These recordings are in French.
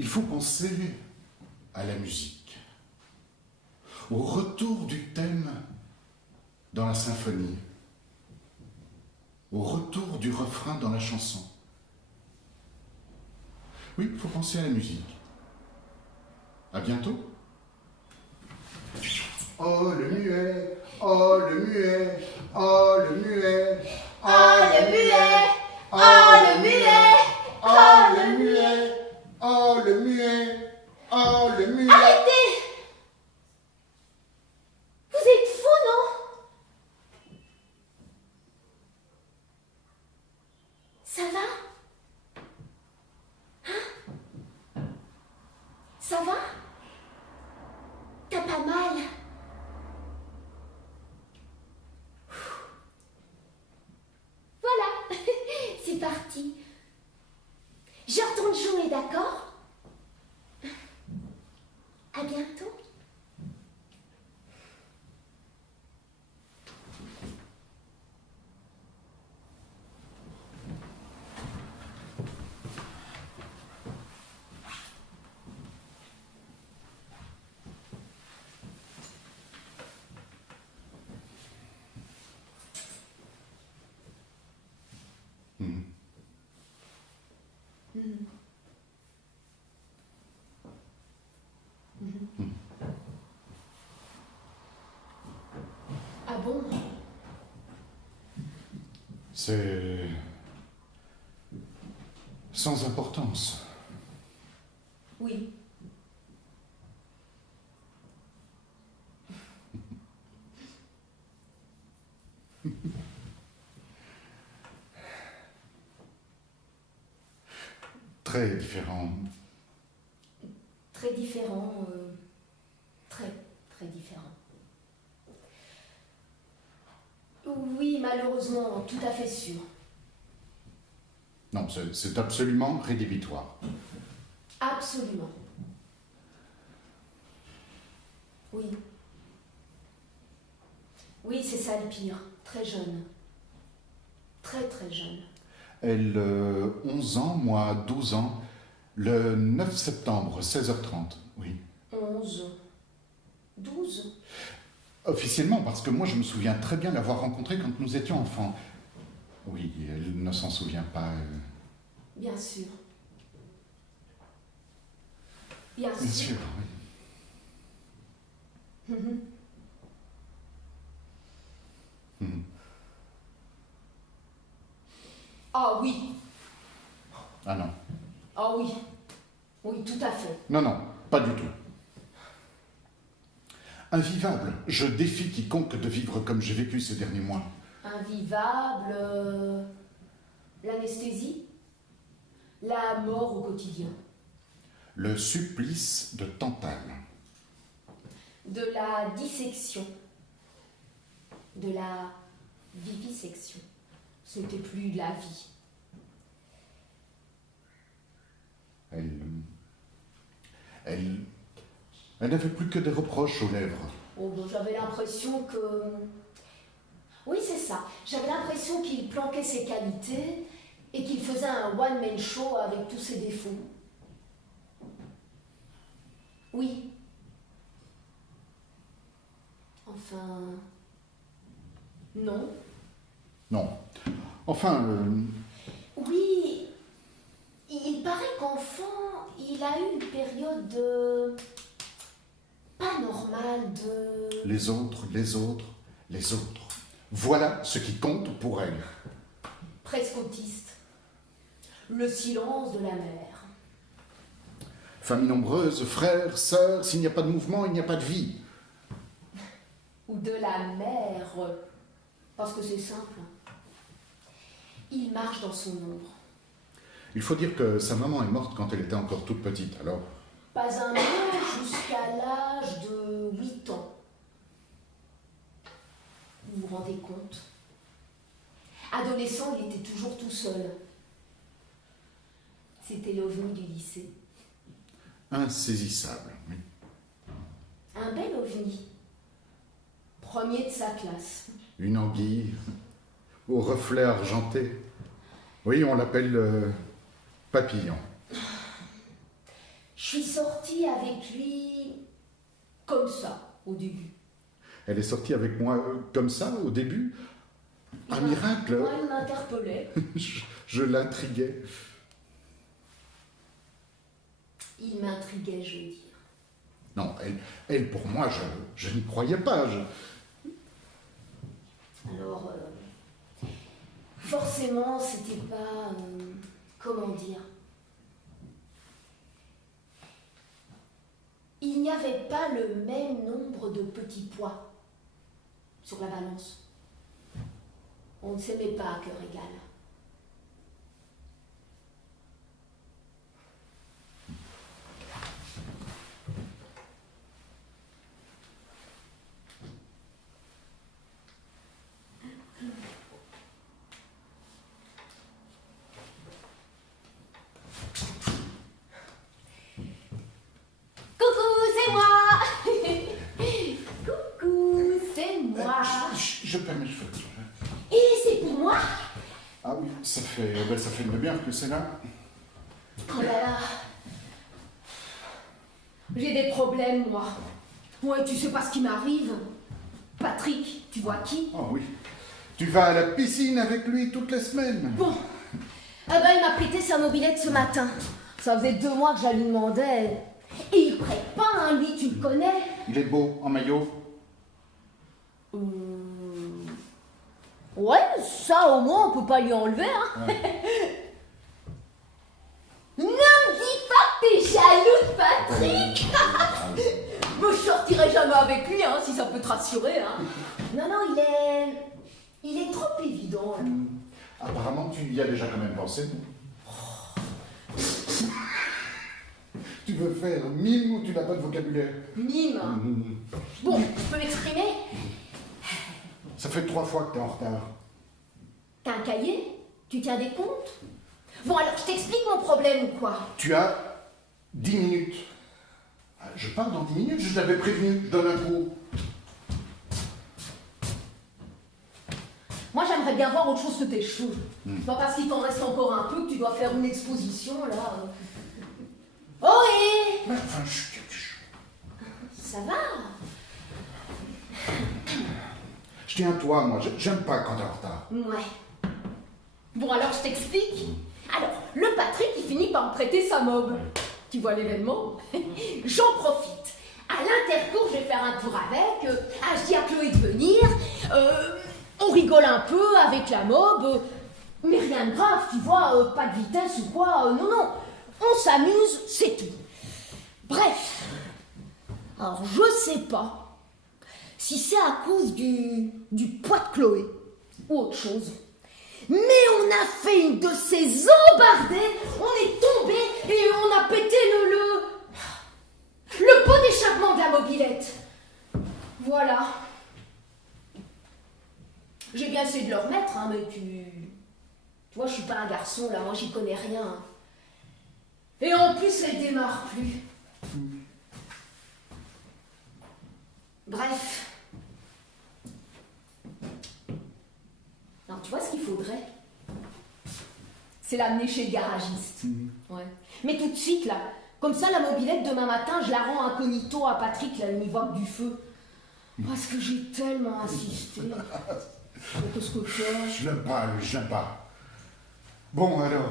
Il faut penser à la musique, au retour du thème dans la symphonie, au retour du refrain dans la chanson. Oui, il faut penser à la musique. À bientôt. Oh le muet, oh le muet, oh le muet, Oh le muet, oh le muet, oh le muet, oh le muet, oh le muet. Arrêtez! Vous êtes fou, non? Ça va? Hein? Ça va? T'as pas mal? Voilà, c'est parti. Je retourne jouer, d'accord? À bientôt. Ah bon? C'est sans importance. Oui. Très différent. Très différent. Très, très différent. Oui, malheureusement, tout à fait sûr. Non, c'est absolument rédhibitoire. Absolument. Oui. Oui, c'est ça le pire. Très jeune. Très, très jeune. Elle, 11 ans, moi 12 ans, le 9 septembre, 16h30, oui. 11. 12. Officiellement, parce que moi je me souviens très bien l'avoir rencontrée quand nous étions enfants. Oui, elle ne s'en souvient pas. Bien sûr. Bien Bien sûr. sûr, oui. Mhm. Mhm. Ah oui. Ah non. Ah oui. Oui, tout à fait. Non, non, pas du tout. Invivable, je défie quiconque de vivre comme j'ai vécu ces derniers mois. Invivable. L'anesthésie. La mort au quotidien. Le supplice de Tantale. De la dissection. De la vivisection. Ce n'était plus de la vie. Elle n'avait plus que des reproches aux lèvres. Oh, bon, j'avais l'impression que... Oui, c'est ça. J'avais l'impression qu'il planquait ses qualités et qu'il faisait un one-man show avec tous ses défauts. Oui. Enfin... Non. Non. Enfin, Oui, il paraît qu'enfant, il a eu une période de... pas normale, de... les autres, les autres, les autres. Voilà ce qui compte pour elle. presque autiste. Le silence de la mère. Famille nombreuse, frères, sœurs, s'il n'y a pas de mouvement, il n'y a pas de vie. Ou de la mère. Parce que c'est simple. Il marche dans son ombre. Il faut dire que sa maman est morte quand elle était encore toute petite, alors... Pas un mot jusqu'à l'âge de 8 ans. Vous vous rendez compte? Adolescent, il était toujours tout seul. C'était l'ovni du lycée. Insaisissable, oui. Un bel ovni. Premier de sa classe. Une anguille, au reflet argenté. Oui, on l'appelle papillon. Je suis sortie avec lui comme ça, au début. Elle est sortie avec moi comme ça, au début. Un miracle. Moi, il m'interpellait. Je l'intriguais. Il m'intriguait, je veux dire. Non, elle pour moi, je n'y croyais pas. Alors, forcément, c'était pas... comment dire? Il n'y avait pas le même nombre de petits poids sur la balance. On ne s'aimait pas à cœur égal. Je perds mes cheveux. Et c'est pour moi? Ah oui, ça fait une demi-heure que c'est là. Oh là là. J'ai des problèmes, moi. Ouais, tu sais pas ce qui m'arrive. Patrick, tu vois qui? Oh oui. Tu vas à la piscine avec lui toutes les semaines. Bon. Ah ben, il m'a prêté sa mobilette ce matin. Ça faisait 2 mois que je la lui demandais. Et il prête pas, hein, lui, tu le connais. Il est beau, en maillot. Ouais, ça au moins on peut pas lui enlever, hein. Ouais. Ne me dis pas que t'es jaloux de Patrick. Moi, je sortirai jamais avec lui, hein, si ça peut te rassurer, hein. Non, non, il est trop évident, là. Apparemment, tu y as déjà quand même pensé. Tu veux faire mime ou tu n'as pas de vocabulaire? Mime. Bon, tu peux m'exprimer? Ça fait 3 fois que t'es en retard. T'as un cahier? Tu tiens des comptes? Bon, alors, je t'explique mon problème ou quoi? Tu as 10 minutes. Ah, je pars dans 10 minutes, je t'avais prévenu, je donne un cours. Moi, j'aimerais bien voir autre chose que tes cheveux. C'est pas parce qu'il t'en reste encore un peu que tu dois faire une exposition, là. Oh, et... Enfin, Ça va? je tiens à toi, moi. J'aime pas quand t'es en retard. Ouais. Bon, alors, je t'explique. Alors, le Patrick, il finit par me prêter sa mob. Tu vois l'événement? J'en profite. À l'intercours, je vais faire un tour avec. Je dis à Chloé de venir. On rigole un peu avec la mob. Mais rien de grave, tu vois. Pas de vitesse ou quoi. Non, non. On s'amuse, c'est tout. Bref. Alors, je sais pas si c'est à cause du poids de Chloé ou autre chose. Mais on a fait une de ces embardées, on est tombé et on a pété le pot d'échappement de la mobilette. Voilà. J'ai bien essayé de le remettre, hein, mais tu vois, je suis pas un garçon, là, moi j'y connais rien. Et en plus, elle démarre plus. Bref. Non, tu vois ce qu'il faudrait? C'est l'amener chez le garagiste. Ouais. Mais tout de suite, là. Comme ça, la mobilette, demain matin, je la rends incognito à Patrick, là, il n'y voit que du feu. Parce que j'ai tellement insisté. Qu'est-ce que tu as? Je l'aime pas, lui, je l'aime pas. Bon, alors.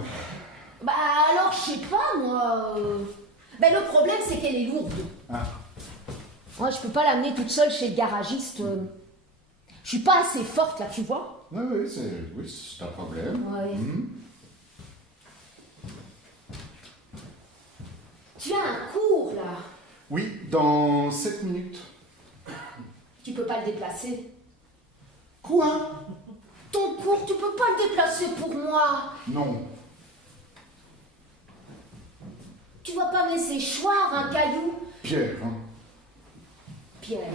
Bah alors, je sais pas, moi. Ben, le problème, c'est qu'elle est lourde. Ah. Moi, je peux pas l'amener toute seule chez le garagiste. Je suis pas assez forte, là, tu vois? Oui, c'est un problème. Ouais. Tu as un cours, là. Oui, dans 7 minutes. Tu peux pas le déplacer. Quoi? Ton cours, tu peux pas le déplacer pour moi. Non. Tu vas pas me laisser choir un caillou. Pierre, hein? Pierre.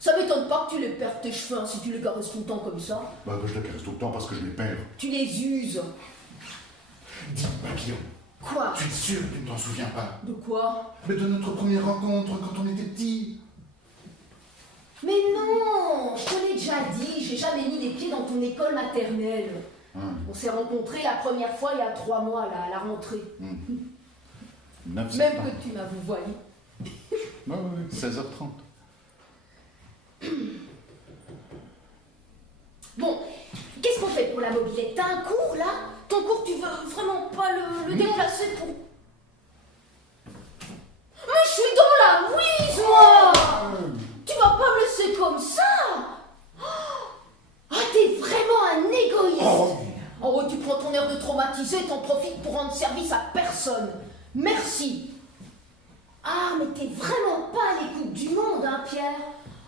Ça m'étonne pas que tu les perds tes cheveux, hein, si tu les caresses tout le temps comme ça. Bah, je les caresse tout le temps parce que je les perds. Tu les uses. Dis-moi, Guillaume, Quoi? tu es sûr que tu ne t'en souviens pas? De quoi? Mais de notre première rencontre quand on était petits. Mais non, je te l'ai déjà dit, j'ai jamais mis les pieds dans ton école maternelle. On s'est rencontrés la première fois il y a 3 mois, là, à la rentrée. 9 Même septembre. que tu m'as vouvoyé. Ouais, 16h30. Bon, qu'est-ce qu'on fait pour la mobilette? T'as un cours là? Ton cours, tu veux vraiment pas le déplacer pour... Mais je suis dans la whiz, moi! Tu vas pas me laisser comme ça! Ah, t'es vraiment un égoïste! Oh, tu prends ton air de traumatisé et t'en profites pour rendre service à personne. Merci! Ah, mais t'es vraiment pas à l'écoute du monde, hein, Pierre?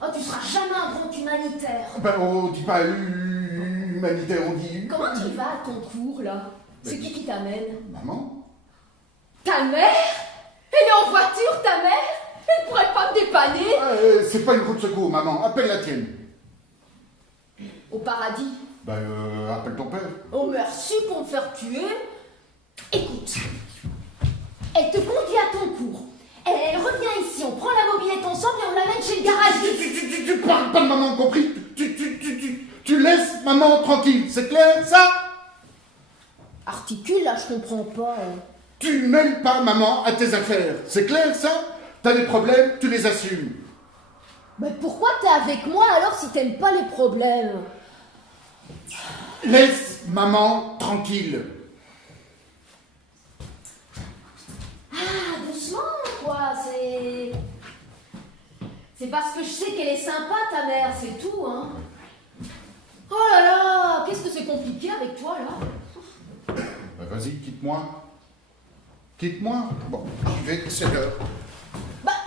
Oh, tu seras jamais un grand humanitaire. Ben, on dit pas humanitaire, on dit... Comment tu vas à ton cours, là? C'est qui t'amène? Maman? Ta mère? Elle est en voiture, ta mère? Elle pourrait pas me dépanner? C'est pas une route de secours, maman. Appelle la tienne. Au paradis? Ben, appelle ton père. Oh, merci pour me faire tuer. Écoute, elle te conduit à ton cours. Elle revient ici, on prend la mobilette ensemble et on l'amène chez le garagiste. Tu parles pas de maman, compris? Tu laisses maman tranquille, c'est clair, ça? Articule, là, je comprends pas. Tu mêles pas maman à tes affaires, c'est clair, ça? T'as des problèmes, tu les assumes. Mais pourquoi t'es avec moi alors si t'aimes pas les problèmes? Laisse maman tranquille. Ah, doucement, quoi, c'est parce que je sais qu'elle est sympa, ta mère, c'est tout, hein. Oh là là, qu'est-ce que c'est compliqué avec toi, là? Ben, vas-y, quitte-moi. Quitte-moi. Bon, j'y vais, c'est l'heure. Bah,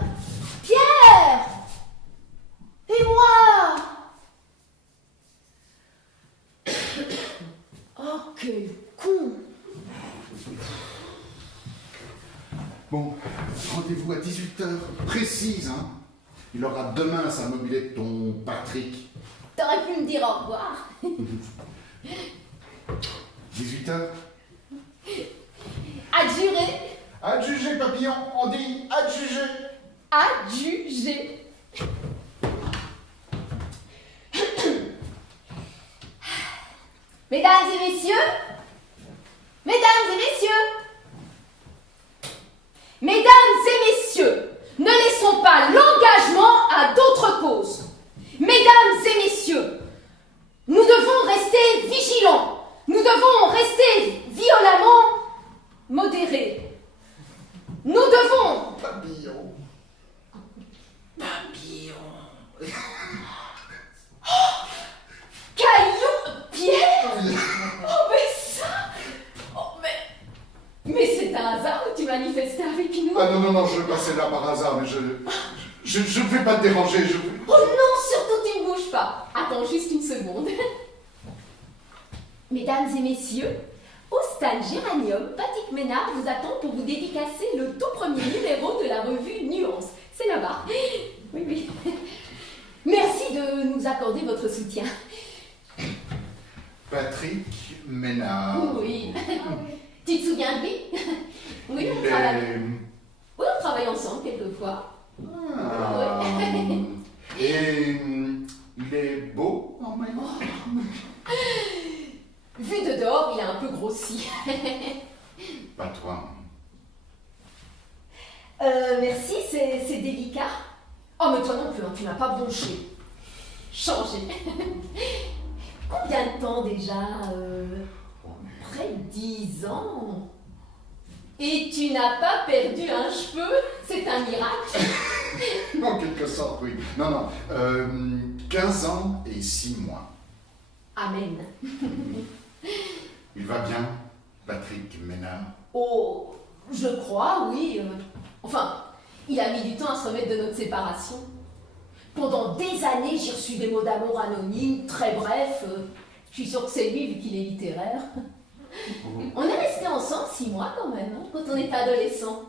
Pierre! Et moi? Oh, quel con! Bon, rendez-vous à 18h, précise, hein. Il aura demain sa mobilette, ton Patrick. T'aurais pu me dire au revoir. 18h. Adjuré, Adjugé, papillon, on dit adjugé. adjugé. Mesdames et messieurs, mesdames et messieurs, mesdames et messieurs, ne laissons pas l'engagement à d'autres causes. Mesdames et messieurs, nous devons rester vigilants, nous devons rester violemment modérés. Nous devons... Papillon. Papillon. Caillou, Pierre. Oh, mais ça... Oh, mais c'est un hasard que tu manifestais avec nous. Ah non, je passais là par hasard, mais je ne vais pas te déranger, Oh non, surtout tu ne bouges pas. Attends juste une seconde. Mesdames et messieurs, au stade Géranium, Patrick Ménard vous attend pour vous dédicacer le tout premier numéro de la revue Nuance. C'est là-bas. Oui. Merci de nous accorder votre soutien. Patrick Ménard. Oui. Tu te souviens de lui? Oui, on travaille. Oui, on travaille ensemble quelquefois. Ah. Et il est beau en même temps. Vu de dehors, il a un peu grossi. Pas toi. Merci, c'est délicat. Oh, mais toi non plus, hein, tu n'as pas bronché. Changé. Combien de temps déjà Près de 10 ans. Et tu n'as pas perdu un cheveu? C'est un miracle. En quelque sorte, oui. Non. 15 ans et 6 mois. Amen. Il va bien, Patrick Ménard? Oh, je crois, oui. Enfin, il a mis du temps à se remettre de notre séparation. Pendant des années, j'ai reçu des mots d'amour anonymes, très brefs. Je suis sûre que c'est lui, vu qu'il est littéraire. On est restés ensemble 6 mois quand même, hein, quand on était adolescents.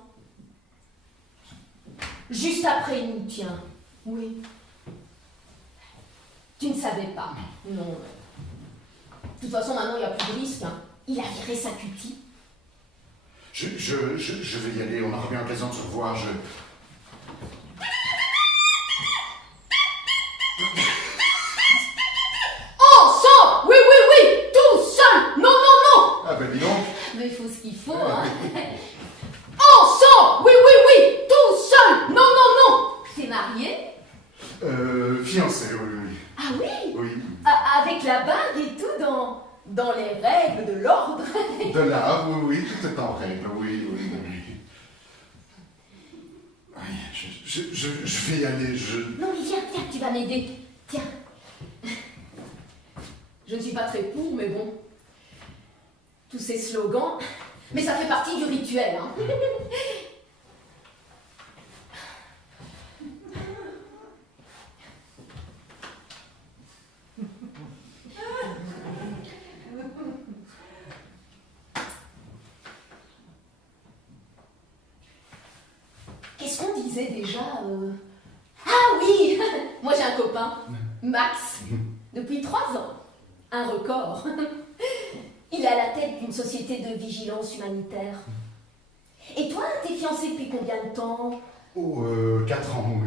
Juste après nous, tiens. Oui. Tu ne savais pas. Non. De toute façon, maintenant, il n'y a plus de risque. Hein. Il a viré sa cutie. Je vais y aller, on aura bien l'occasion de se revoir, Ensemble! Oui, tout seul! Non! Ah ben dis donc. Mais il faut ce qu'il faut, hein. Ensemble! règle, de l'ordre. De là, oui, oui, tout est en règle, oui, oui, oui. Oui, je vais y aller, Non mais viens, viens, tu vas m'aider. Tiens. Je ne suis pas très pour, mais bon. Tous ces slogans. Mais ça fait partie du rituel, hein. Qu'est-ce qu'on disait déjà Ah oui. Moi j'ai un copain, Max, depuis 3 ans. Un record. Il est à la tête d'une société de vigilance humanitaire. Et toi, t'es fiancé depuis combien de temps? Oh, 4 ans,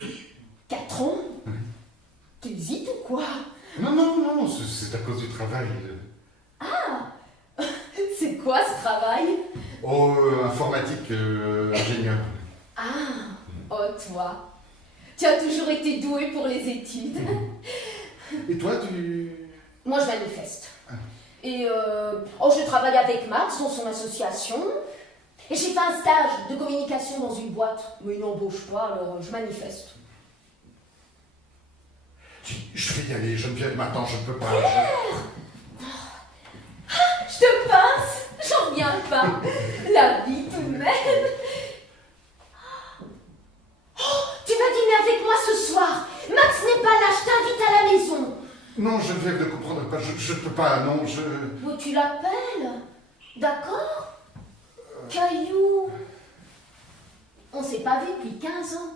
oui. 4 ans? T'hésites ou quoi? Non, non, non, c'est à cause du travail. Ah. C'est quoi ce travail? Oh, informatique, ingénieur. Ah. Oh, toi. Tu as toujours été doué pour les études. Et toi, tu... Moi, je manifeste. Et je travaille avec Max dans son association. Et j'ai fait un stage de communication dans une boîte. Mais il n'embauche pas, alors je manifeste. Je vais y aller, Geneviève, maintenant, je ne peux pas. Je te pince, j'en reviens pas. La vie tout de même. Oh, tu vas dîner avec moi ce soir. Max n'est pas là, je t'invite à la maison. Non, Geneviève, ne comprends pas, je ne peux pas, non, Oh, tu l'appelles? D'accord. Caillou. On s'est pas vu depuis 15 ans.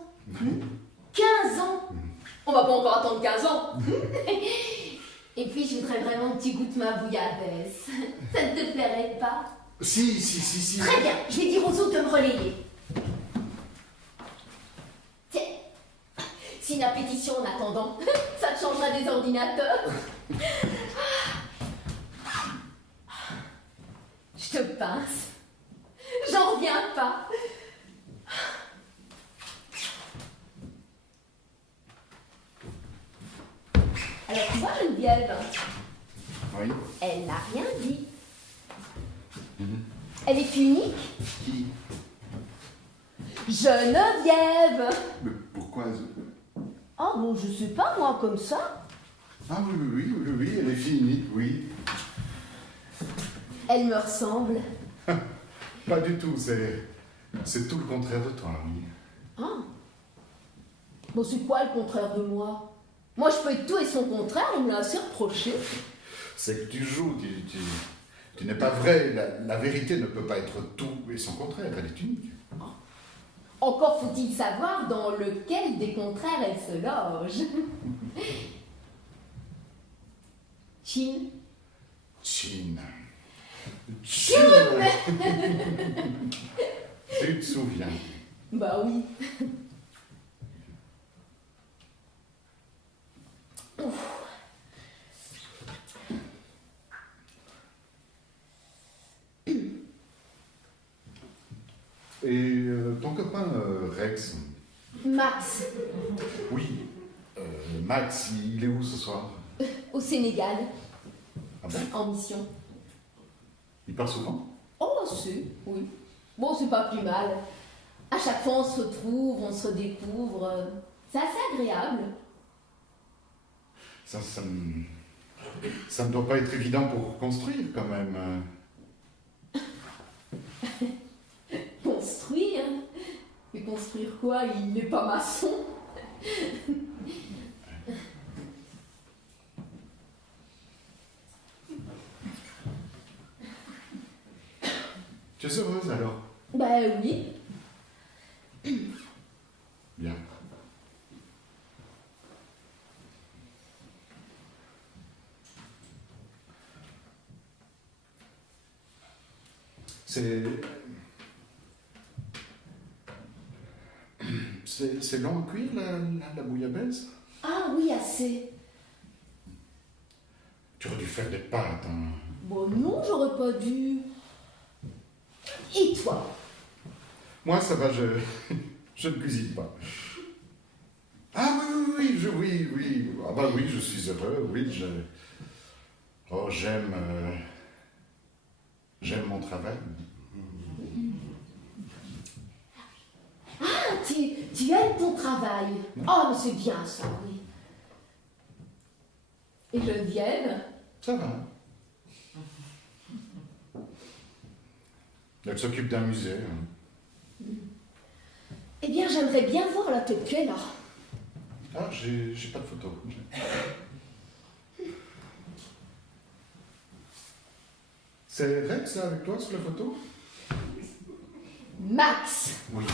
15 ans. On va pas encore attendre 15 ans. Et puis, je voudrais vraiment que tu goûtes ma bouillabaisse. Ça ne te plairait pas? Si. Très bien, je vais dire aux autres de me relayer. Tiens, signe la pétition en attendant. Ça te changera des ordinateurs. Je te pince. J'en reviens pas. Alors, tu vois, Geneviève, Oui. elle n'a rien dit. Elle est unique. Qui? Geneviève. Mais pourquoi? Ah bon, je sais pas, moi, comme ça. Ah oui, elle est finie, oui. Elle me ressemble. Pas du tout, c'est tout le contraire de toi, oui. Ah. Bon, c'est quoi le contraire de moi? Moi, je peux être tout et son contraire, on me l'a assez reproché. C'est que tu joues, tu n'es pas vrai. La vérité ne peut pas être tout et son contraire, elle est unique. Encore faut-il savoir dans lequel des contraires elle se loge. Chin. Chine. Chine. Tu te souviens? Bah oui. Ouf. Et ton copain Rex? Max, Oui. Max, il est où ce soir? au Sénégal, Ah bon? en mission. Il part souvent? Oh, c'est, oui. Bon, c'est pas plus mal. À chaque fois, on se retrouve, on se redécouvre. C'est assez agréable. Ça ne doit pas être évident pour construire quand même. Construire. Mais construire quoi? Il n'est pas maçon. Tu es heureuse alors? Ben oui. Bien. C'est long à cuire la bouillabaisse? Ah oui, assez. Tu aurais dû faire des pâtes. Hein. Bon, non, j'aurais pas dû. Et toi? Moi, ça va, je ne cuisine pas. Ah oui. Ah bah oui, je suis heureux, oui, j'aime travail. Ah, tu aimes ton travail. Oh, mais c'est bien ça, oui. Et Geneviève? Ça va. Elle s'occupe d'un musée. Eh bien, j'aimerais bien voir la tête qu'elle a. Ah, j'ai pas de photo. C'est Rex, là, avec toi, sur la photo? Max! Oui.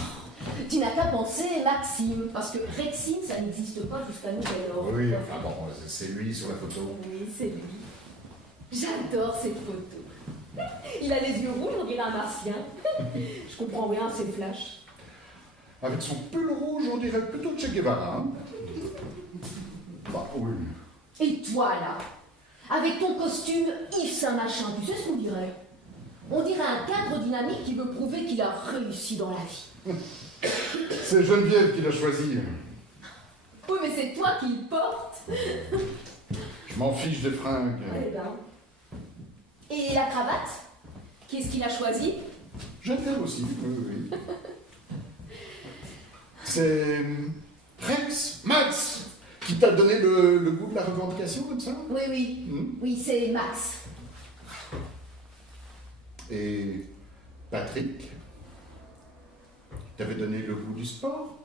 Tu n'as qu'à penser Maxime, parce que Rexine, ça n'existe pas jusqu'à nouvel ordre. Oui, enfin bon, c'est lui sur la photo. Oui, c'est lui. J'adore cette photo. Il a les yeux rouges, on dirait un martien. Je comprends rien à ses flashs. Avec son pull rouge, on dirait plutôt Che Guevara. Hein? Bah oui. Et toi, là, avec ton costume Yves Saint-Machin, tu sais ce qu'on dirait? On dirait un cadre dynamique qui veut prouver qu'il a réussi dans la vie. C'est Geneviève qui l'a choisi. Oui, mais c'est toi qui le portes. Je m'en fiche des fringues. Eh ben. Et la cravate? Qui est-ce qu'il a choisi? Geneviève aussi, oui, oui. C'est Rex, Max, qui t'a donné le goût de la revendication comme ça? Oui, oui. Oui, c'est Max. Et Patrick, t'avait donné le goût du sport?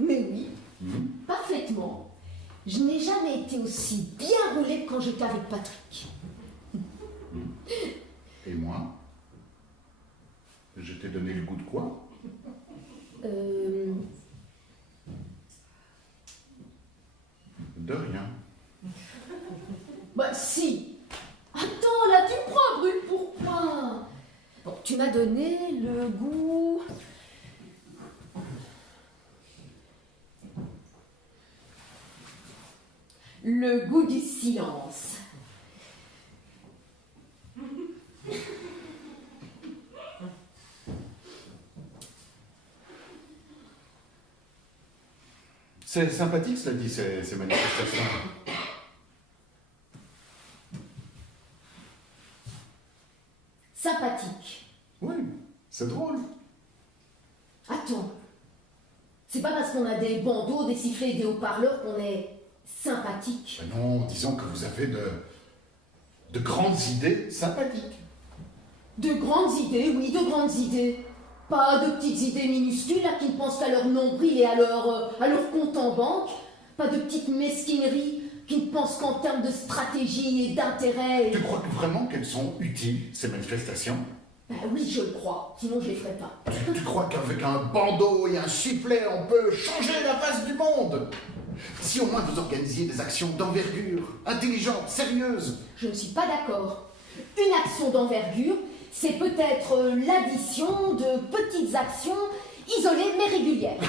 Mais oui, parfaitement. Je n'ai jamais été aussi bien roulée que quand j'étais avec Patrick. Et moi? Je t'ai donné le goût de quoi? De rien. Bah si. Attends, là tu me prends, brûle pourquoi? Bon, tu m'as donné le goût... Le goût du silence. C'est sympathique, cela dit, ces manifestations. Sympathique. Oui, c'est drôle. Attends. C'est pas parce qu'on a des bandeaux, des sifflets et des haut-parleurs qu'on est sympathique. Ben non, disons que vous avez de grandes idées sympathiques. De grandes idées, oui, de grandes idées. Pas de petites idées minuscules là, qui ne pensent qu'à leur nombril et à leur compte en banque. Pas de petites mesquineries qui ne pensent qu'en termes de stratégie et d'intérêt. Tu crois vraiment qu'elles sont utiles, ces manifestations? Ben oui, je le crois, sinon je les ferais pas. Tu crois qu'avec un bandeau et un sifflet, on peut changer la face du monde? Si au moins vous organisiez des actions d'envergure, intelligentes, sérieuses. Je ne suis pas d'accord. Une action d'envergure, c'est peut-être l'addition de petites actions isolées mais régulières.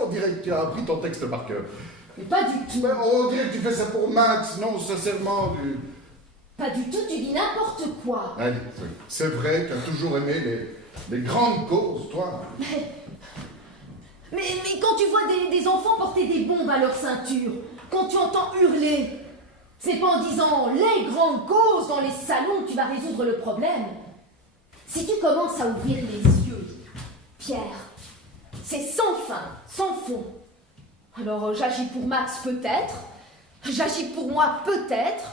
On dirait que tu as appris ton texte par cœur. Mais pas du tout. Ben, on dirait que tu fais ça pour Max, non, sincèrement. Pas du tout, tu dis n'importe quoi. Allez, c'est vrai, tu as toujours aimé les grandes causes, toi. Mais quand tu vois des enfants porter des bombes à leur ceinture, quand tu entends hurler, c'est pas en disant les grandes causes dans les salons que tu vas résoudre le problème. Si tu commences à ouvrir les yeux, Pierre, c'est sans fin, sans fond. Alors j'agis pour Max peut-être, j'agis pour moi peut-être,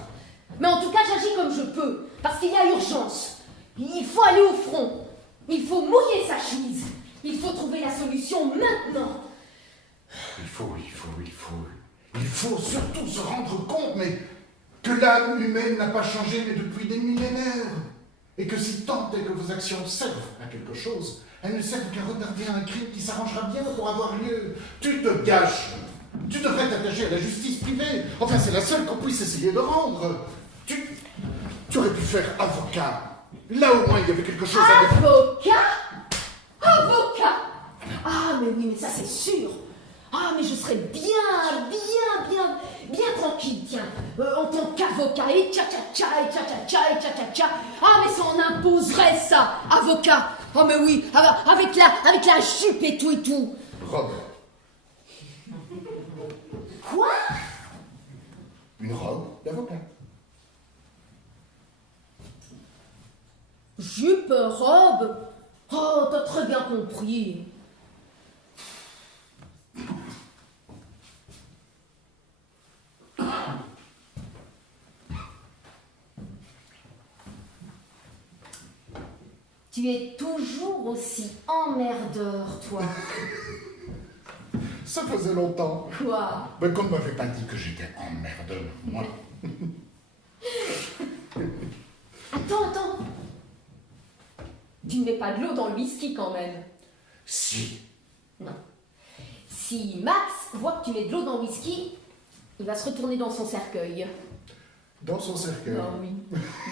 mais en tout cas j'agis comme je peux, parce qu'il y a urgence. Il faut aller au front, il faut mouiller sa chemise, il faut trouver la solution maintenant. Il faut surtout se rendre compte, mais que l'âme humaine n'a pas changé mais depuis des millénaires. Et que si tant est que vos actions servent à quelque chose, elles ne servent qu'à retarder un crime qui s'arrangera bien pour avoir lieu. Tu te gâches. Tu devrais t'attacher à la justice privée. Enfin, c'est la seule qu'on puisse essayer de rendre. Tu aurais pu faire avocat. Là, au moins, il y avait quelque chose à... Avocat? Avocat? Ah, mais oui, mais ça, c'est sûr. Ah, mais je serais bien tranquille, tiens, en tant qu'avocat, et tcha-tcha-tcha, et tcha-tcha-tcha, et tcha-tcha-tcha. Ah, mais ça, on imposerait ça, avocat. Oh, mais oui, avec la jupe et tout. Robe. Quoi? Une robe d'avocat. Jupe, robe. Oh, t'as très bien compris. Tu es toujours aussi emmerdeur, toi. Ça faisait longtemps. Quoi? Ben, qu'on ne m'avait pas dit que j'étais emmerdeur, moi. Attends. Tu ne mets pas de l'eau dans le whisky quand même. Si. Non. Si Max voit que tu mets de l'eau dans le whisky, il va se retourner dans son cercueil. Dans son cercueil. Non, oui.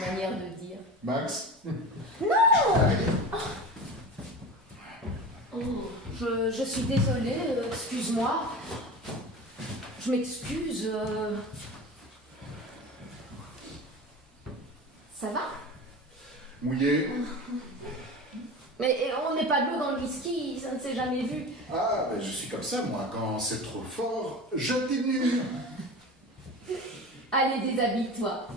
Manière de dire. Max. Oh, je suis désolée, excuse-moi. Je m'excuse. Ça va? Mouillé. Mais on met pas de l'eau dans le whisky, ça ne s'est jamais vu. Ah, ben je suis comme ça, moi. Quand c'est trop fort, je diminue. Allez, déshabille-toi.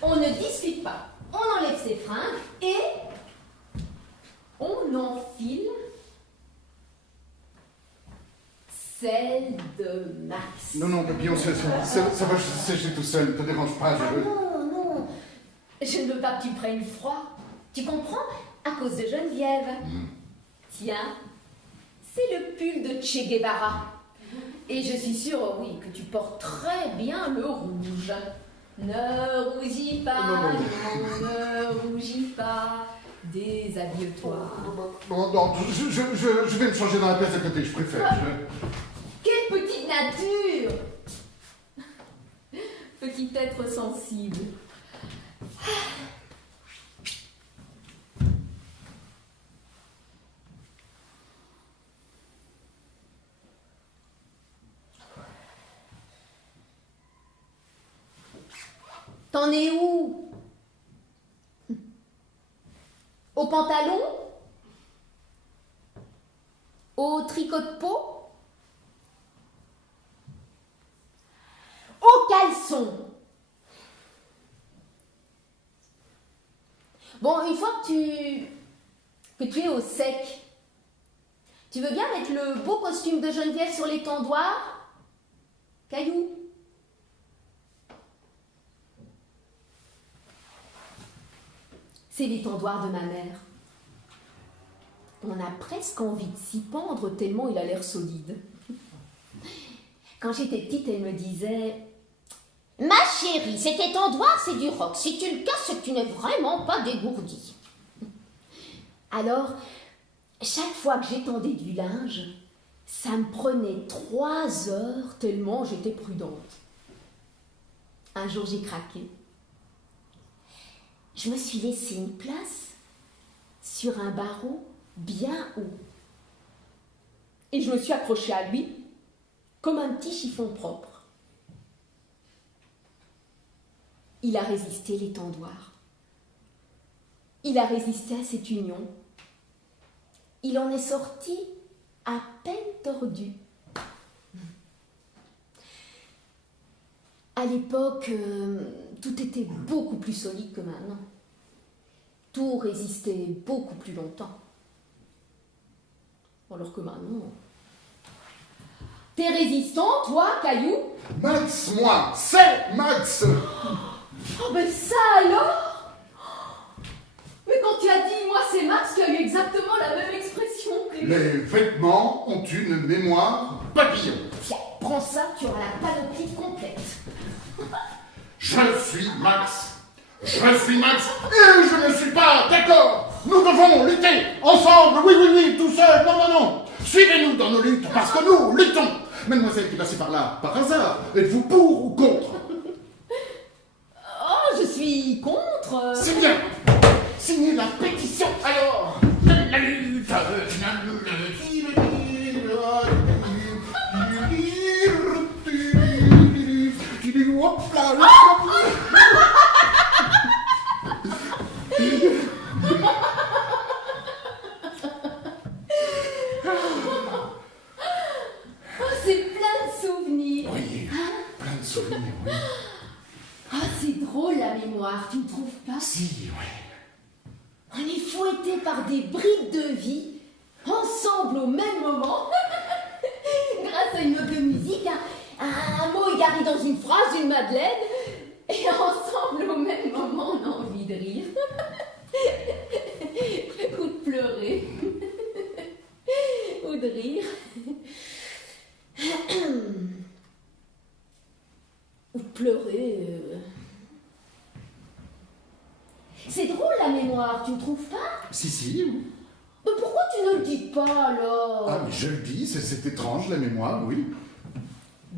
On ne discute pas. On enlève ses fringues et on enfile celle de Max. Non, papillon, ça va se sécher tout seul. Ne te dérange pas, je veux. Non. Je ne veux pas que tu prennes froid. Tu comprends? À cause de Geneviève. Tiens, c'est le pull de Che Guevara. Et je suis sûre, oui, que tu portes très bien le rouge. Ne rougis pas, Non. ne rougis pas, déshabille-toi. Non, je vais me changer dans la pièce à côté, je préfère. Quelle petite nature! Petit être sensible. T'en es où? Au pantalon? Au tricot de peau? Au caleçon? Bon, une fois que tu es au sec, tu veux bien mettre le beau costume de Geneviève sur l'étendoir? Caillou? C'est l'étendoir de ma mère. On a presque envie de s'y pendre tellement il a l'air solide. Quand j'étais petite, elle me disait « Ma chérie, cet étendoir, c'est du roc. Si tu le casses, tu n'es vraiment pas dégourdi. » Alors, chaque fois que j'étendais du linge, ça me prenait 3 heures tellement j'étais prudente. Un jour, j'ai craqué. Je me suis laissé une place sur un barreau bien haut. Et je me suis accrochée à lui comme un petit chiffon propre. Il a résisté l'étendoir. Il a résisté à cette union. Il en est sorti à peine tordu. À l'époque, tout était beaucoup plus solide que maintenant. Tout résistait beaucoup plus longtemps. Alors que maintenant... T'es résistant, toi, Caillou? Max, moi, c'est Max. Oh, ben ça alors? Mais quand tu as dit « moi, c'est Max », tu as eu exactement la même expression que lui. Les vêtements ont une mémoire papillon. Tiens, prends ça, tu auras la panoplie complète. Je suis Max. Je suis Max et je ne suis pas d'accord. Nous devons lutter ensemble. Oui, tout seul. Non. Suivez-nous dans nos luttes parce que nous luttons. Mademoiselle qui passait par là, par hasard, êtes-vous pour ou contre? Oh, je suis contre. C'est bien. Signez la pétition alors. La lutte. Oh, c'est plein de souvenirs. Oui, plein de souvenirs, oui. Ah, c'est drôle la mémoire, tu ne trouves pas? Si, oui. On est fouetté par des bribes de vie, ensemble au même moment, grâce à une note de musique, un mot égaré dans une phrase, une madeleine, et ensemble au même moment on a envie de rire, ou de pleurer, ou de rire, ou de pleurer. C'est drôle la mémoire, tu ne trouves pas? Si, oui. Mais pourquoi tu ne le dis pas alors? Ah, mais je le dis, c'est étrange, la mémoire, oui.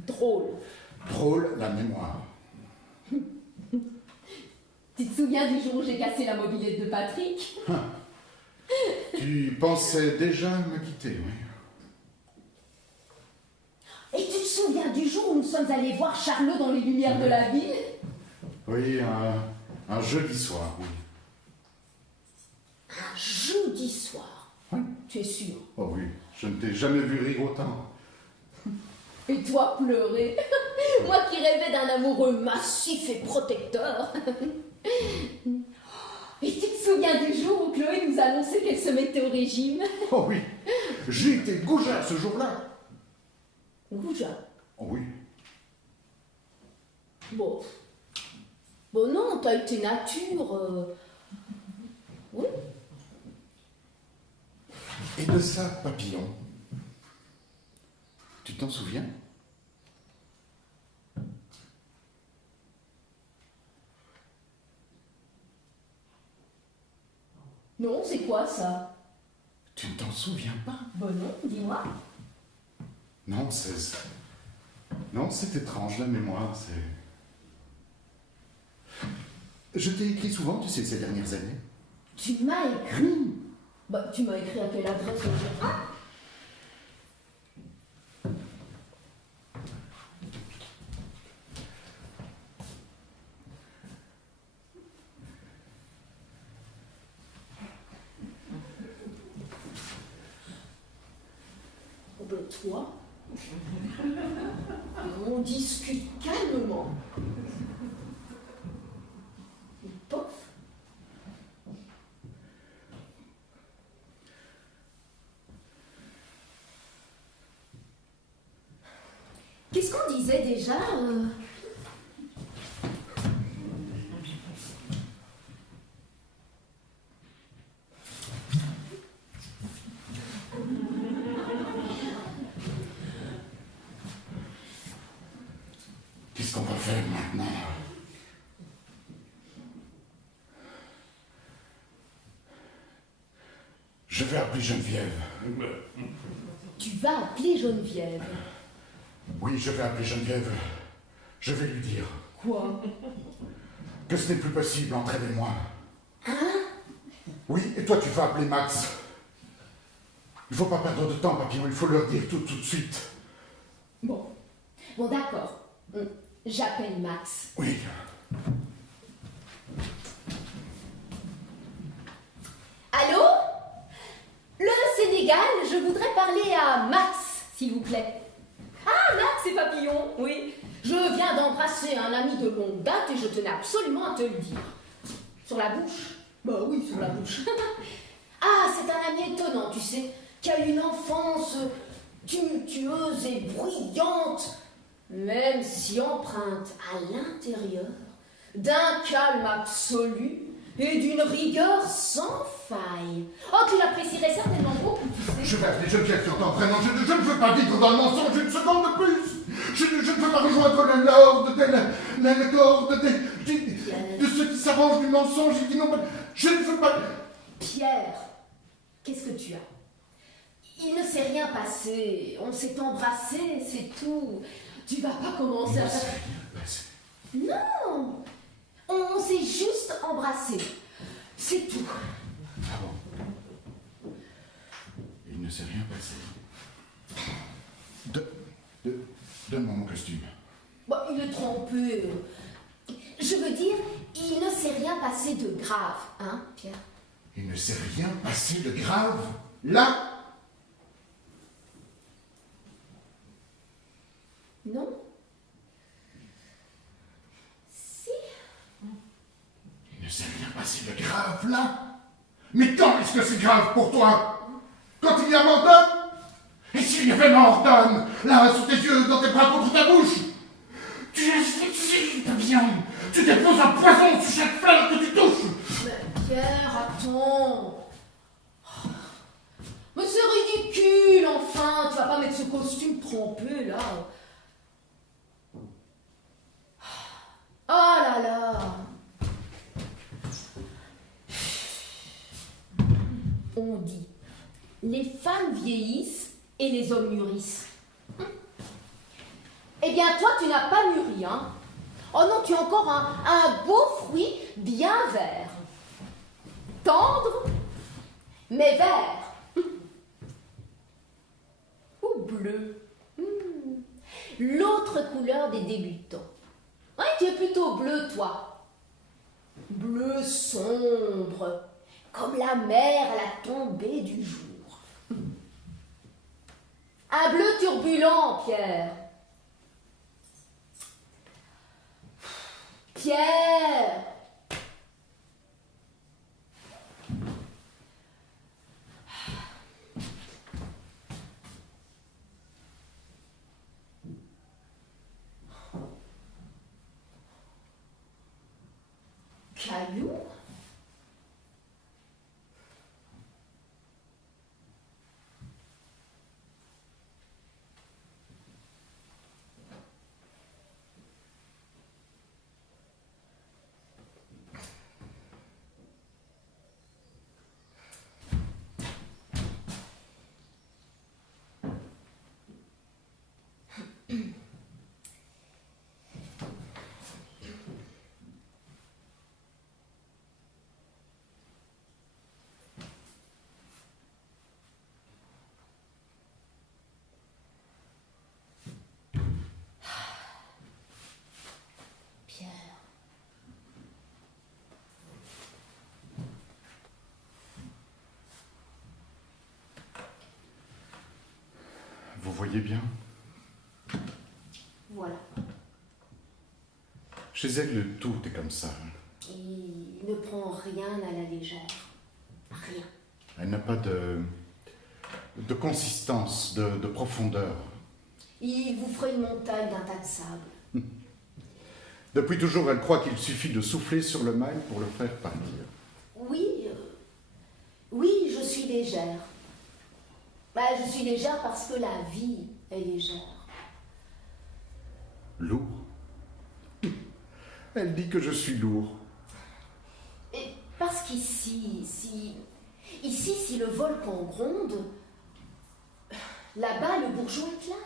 Drôle. Drôle, la mémoire. Tu te souviens du jour où j'ai cassé la mobilette de Patrick? Tu pensais déjà me quitter, oui. Et tu te souviens du jour où nous sommes allés voir Charlot dans les lumières de la ville? Oui, un jeudi soir, oui. Un jeudi soir? Oui. Tu es sûr? Oh oui, je ne t'ai jamais vu rire autant. Et toi pleurer? Moi qui rêvais d'un amoureux massif et protecteur. Et tu te souviens du jour où Chloé nous annonçait qu'elle se mettait au régime? Oh oui, j'ai été goujat ce jour-là. Goujat? Oh oui. Bon. Bon non, t'as été nature. Oui. Et de ça, papillon, tu t'en souviens? Non, c'est quoi ça? Tu ne t'en souviens pas? Bon non, dis-moi. Non, Non, c'est étrange, la mémoire, c'est... Je t'ai écrit souvent, tu sais, ces dernières années. Tu m'as écrit? Bah, tu m'as écrit à quelle adresse? Ah! Ben, toi, on discute calmement. Pof. Qu'est-ce qu'on disait déjà? Qu'est-ce qu'on va faire maintenant? Je vais appeler Geneviève. Tu vas appeler Geneviève. Oui, je vais appeler Geneviève. Je vais lui dire Quoi? que ce n'est plus possible entre elle et moi. Hein? Oui, et toi tu vas appeler Max. Il ne faut pas perdre de temps, papillon, il faut leur dire tout de suite. Bon. Bon, d'accord. J'appelle Max. Oui. Allô? Le Sénégal, je voudrais parler à Max, s'il vous plaît. Ah, Max, c'est Papillon, oui. Je viens d'embrasser un ami de longue date et je tenais absolument à te le dire. Sur la bouche? Bah oui, sur la bouche. Ah, c'est un ami étonnant, tu sais, qui a une enfance tumultueuse et bruyante, même si empreinte à l'intérieur d'un calme absolu et d'une rigueur sans faille. Oh, tu l'apprécierais certainement beaucoup, tu sais. Je vais appeler Geneviève, tu entends vraiment, je ne veux pas vivre dans le mensonge une seconde de plus. Je ne veux pas rejoindre la corde de ceux qui s'arrangent du mensonge et qui n'ont pas... Je ne veux pas... Pierre, qu'est-ce que tu as? Il ne s'est rien passé. On s'est embrassé, c'est tout. Tu vas pas commencer à... Non! On s'est juste embrassé. C'est tout. Ah bon? Il ne s'est rien passé. Donne-moi mon costume. Bah, il est trompé. Je veux dire, il ne s'est rien passé de grave, hein, Pierre? Il ne s'est rien passé de grave, là? Non? Si? ne s'est rien passé de grave là. Mais quand est-ce que c'est grave pour toi? Quand il y a Morton? Et s'il y avait Morton, là, sous tes yeux, dans tes bras, contre ta bouche? Tu asphyxies ta viande. Tu déposes un poison sur chaque fleur que tu touches. Mais Pierre, attends. Mais c'est ridicule, enfin. Tu vas pas mettre ce costume trempé, là. Oh là là. On dit, les femmes vieillissent et les hommes mûrissent. Eh bien, toi, tu n'as pas mûri, hein? Oh non, tu as encore un beau fruit bien vert. Tendre, mais vert. Ou bleu. L'autre couleur des débutants. Ouais, tu es plutôt bleu, toi. Bleu sombre, comme la mer à la tombée du jour. Un bleu turbulent, Pierre. Pierre! Caillou? Vous voyez bien? Voilà. Chez elle, tout est comme ça. Il ne prend rien à la légère. Rien. Elle n'a pas de consistance, de profondeur. Il vous ferait une montagne d'un tas de sable. Depuis toujours, elle croit qu'il suffit de souffler sur le mail pour le faire partir. Oui, oui, je suis légère. Je suis légère parce que la vie est légère. Lourd? Elle dit que je suis lourd. Et parce qu'ici, si le volcan gronde, là-bas, le bourgeon éclate.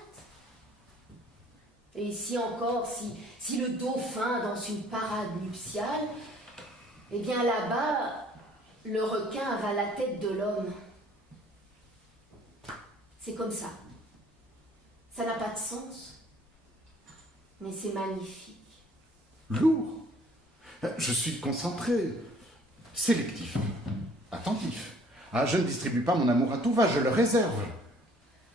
Et ici encore, si le dauphin danse une parade nuptiale, eh bien là-bas, le requin avale la tête de l'homme. C'est comme ça. Ça n'a pas de sens. Mais c'est magnifique. Lourd? Je suis concentré, sélectif, attentif. Ah, je ne distribue pas mon amour à tout va, je le réserve.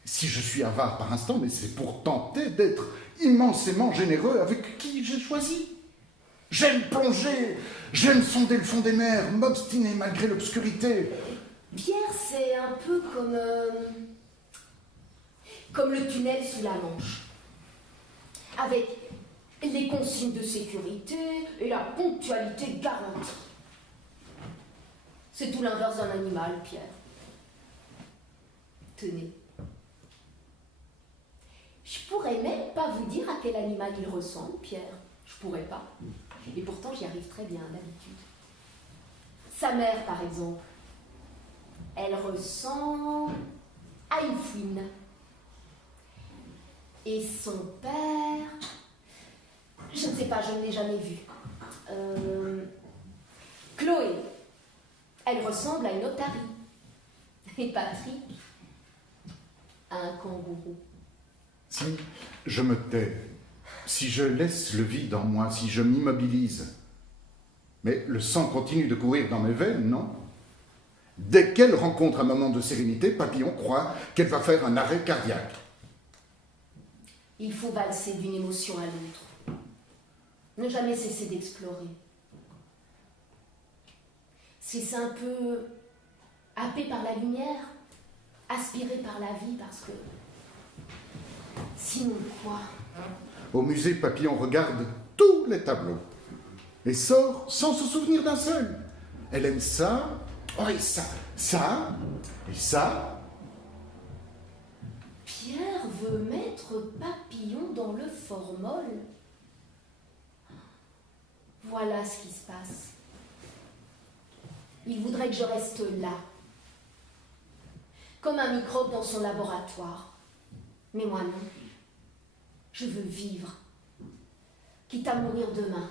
Si je suis avare par instant, mais c'est pour tenter d'être immensément généreux avec qui j'ai choisi. J'aime plonger, j'aime sonder le fond des mers, m'obstiner malgré l'obscurité. Pierre, c'est un peu comme le tunnel sous la Manche. Avec les consignes de sécurité et la ponctualité garantie. C'est tout l'inverse d'un animal, Pierre. Tenez. Je pourrais même pas vous dire à quel animal il ressemble, Pierre. Je pourrais pas. Et pourtant, j'y arrive très bien, d'habitude. Sa mère, par exemple. Elle ressemble à une fouine. Et son père... Je ne sais pas, je ne l'ai jamais vu. Chloé. Elle ressemble à une otarie. Et Patrick à un kangourou. Si je me tais, si je laisse le vide en moi, si je m'immobilise, mais le sang continue de courir dans mes veines, non? Dès qu'elle rencontre un moment de sérénité, Papillon croit qu'elle va faire un arrêt cardiaque. Il faut valser d'une émotion à l'autre. Ne jamais cesser d'explorer. c'est un peu happé par la lumière, aspiré par la vie, parce que sinon quoi? Au musée, Papillon regarde tous les tableaux et sort sans se souvenir d'un seul. Elle aime ça, oh et ça, et ça. Pierre veut mettre Papillon dans le formol. Voilà ce qui se passe. Il voudrait que je reste là, comme un microbe dans son laboratoire. Mais moi non. Je veux vivre, quitte à mourir demain.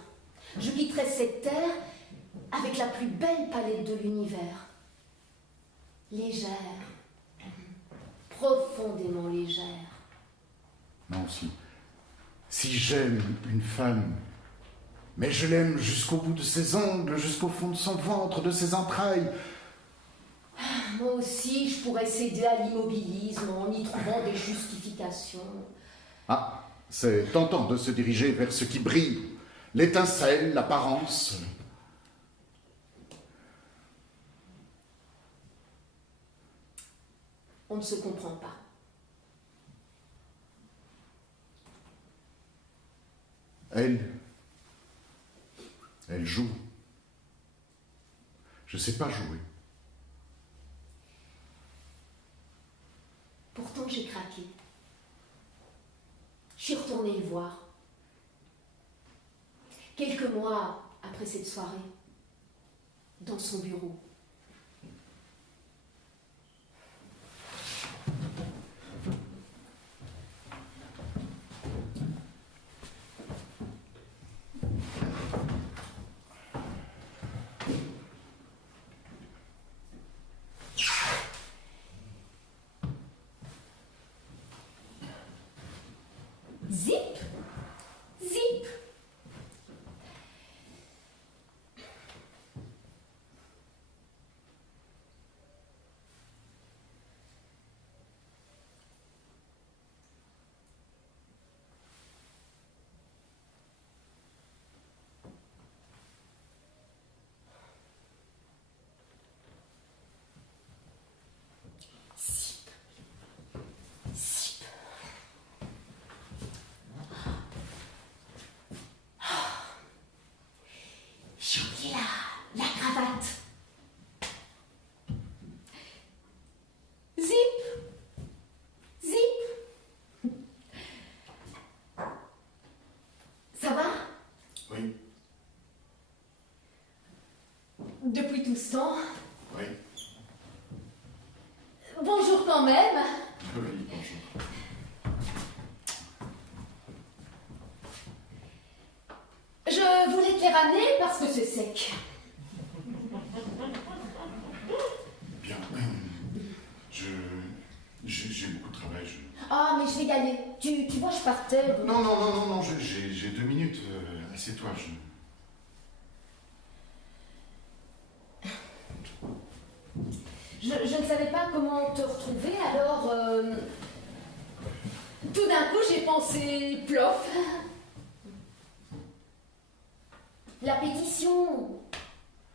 Je quitterai cette terre avec la plus belle palette de l'univers. Légère, profondément légère. Non, si j'aime une femme, mais je l'aime jusqu'au bout de ses ongles, jusqu'au fond de son ventre, de ses entrailles. Moi aussi, je pourrais céder à l'immobilisme en y trouvant des justifications. Ah, c'est tentant de se diriger vers ce qui brille, l'étincelle, l'apparence. On ne se comprend pas. Elle joue. Je ne sais pas jouer. Pourtant, j'ai craqué. Je suis retournée le voir. Quelques mois après cette soirée, dans son bureau. Zip, zip. Zip, zip. J'ai oublié la cravate. Zip, zip. Ça va? Oui, Depuis tout ce temps. oui. Bonjour quand même. Oui, bonjour. Je voulais te les ramener parce que c'est sec. Bien. J'ai beaucoup de travail. Ah, mais je vais y aller. Tu vois, je partais. Non, j'ai 2 minutes. Assieds-toi, Je ne savais pas comment te retrouver, alors... tout d'un coup, j'ai pensé plof. La pétition.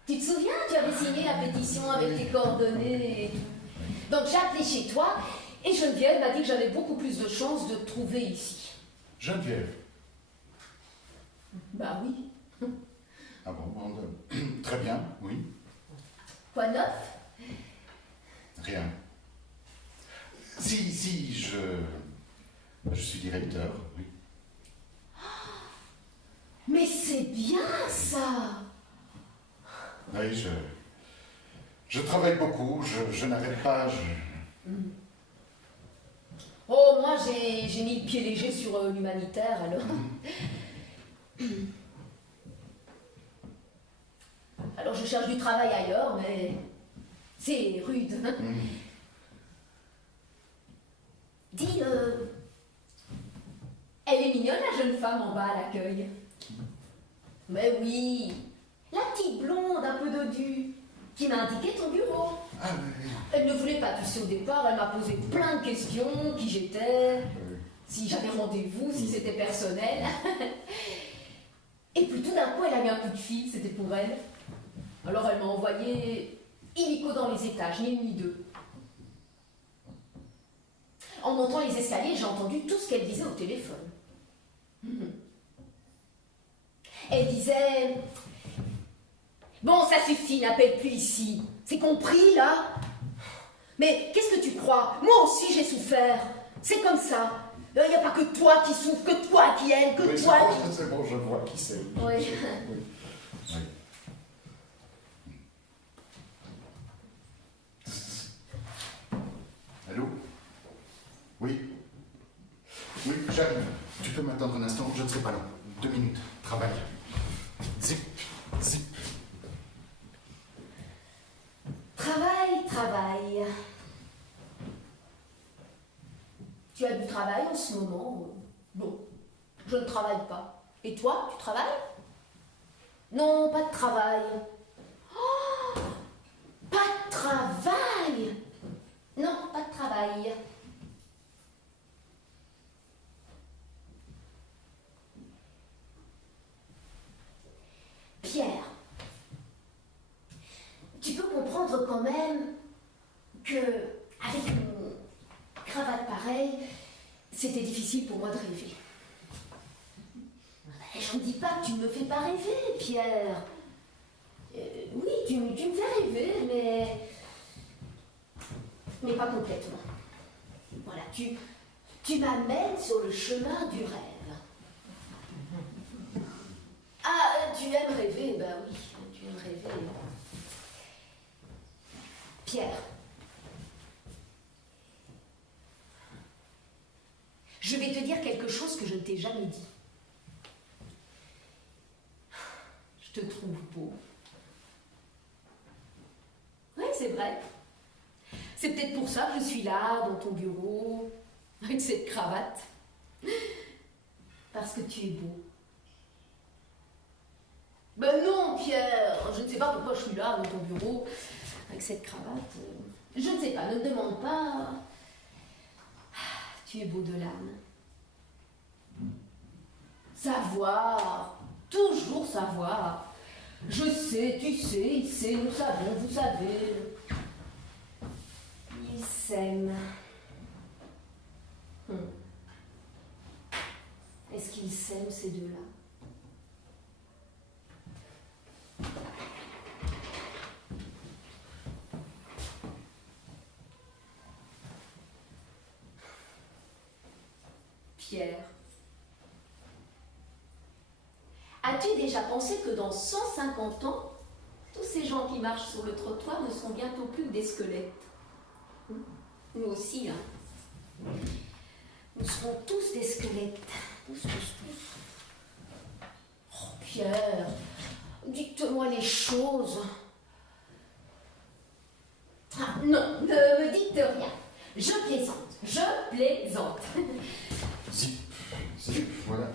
Tu te souviens, tu avais signé la pétition avec tes coordonnées et tout. Donc j'ai appelé chez toi et Geneviève m'a dit que j'avais beaucoup plus de chances de te trouver ici. Geneviève. Bah oui. Ah bon, très bien, oui. Quoi de neuf? Rien. Si, je suis directeur, oui. Mais c'est bien ça. Oui, je travaille beaucoup, je n'arrête pas, Oh, moi j'ai mis le pied léger sur l'humanitaire alors. Alors je cherche du travail ailleurs, mais c'est rude. Dis, elle est mignonne la jeune femme en bas à l'accueil. Mais oui, la petite blonde un peu dodue qui m'a indiqué ton bureau. Ah oui. Elle ne voulait pas, tu sais, au départ, elle m'a posé plein de questions, qui j'étais, Oui. si j'avais rendez-vous, si c'était personnel. Et puis tout d'un coup, elle a mis un coup de fil, c'était pour elle. Alors elle m'a envoyé illico dans les étages, ni une ni deux. En montant les escaliers, j'ai entendu tout ce qu'elle disait au téléphone. Elle disait... Bon, ça suffit, n'appelle plus ici. C'est compris, là? Mais qu'est-ce que tu crois? Moi aussi, j'ai souffert. C'est comme ça. Il n'y a pas que toi qui souffre, que toi qui aime, que Oui, toi qui... c'est bon, je vois qui c'est. Oui. Oui. Allô? Oui? Oui, j'arrive. Tu peux m'attendre un instant, je ne serai pas long. 2 minutes, travail. Zip, zip. Travail. Tu as du travail en ce moment? Bon, je ne travaille pas. Et toi, tu travailles? Non, pas de travail. Oh, pas de travail! Non, pas de travail. Pierre, tu peux comprendre quand même que, avec une cravate pareille, c'était difficile pour moi de rêver. Je ne dis pas que tu ne me fais pas rêver, Pierre. Oui, tu me fais rêver, mais pas complètement. Voilà, tu m'amènes sur le chemin du rêve. Ah, tu aimes rêver? Ben oui, tu aimes rêver. Pierre, je vais te dire quelque chose que je ne t'ai jamais dit. Je te trouve beau. Oui, c'est vrai. C'est peut-être pour ça que je suis là, dans ton bureau, avec cette cravate. Parce que tu es beau. Ben non, Pierre, je ne sais pas pourquoi je suis là, dans ton bureau, avec cette cravate. Je ne sais pas, ne me demande pas. Tu es beau de l'âme. Savoir, toujours savoir. Je sais, tu sais, il sait, nous savons, vous savez. Ils s'aiment. Est-ce qu'ils s'aiment, ces deux-là? Pierre, as-tu déjà pensé que dans 150 ans, tous ces gens qui marchent sur le trottoir ne seront bientôt plus que des squelettes? Nous aussi, hein. Nous serons tous des squelettes. Tous. Oh, Pierre, dites-moi les choses. Ah, non, ne me dites rien. Je plaisante. Zip, voilà.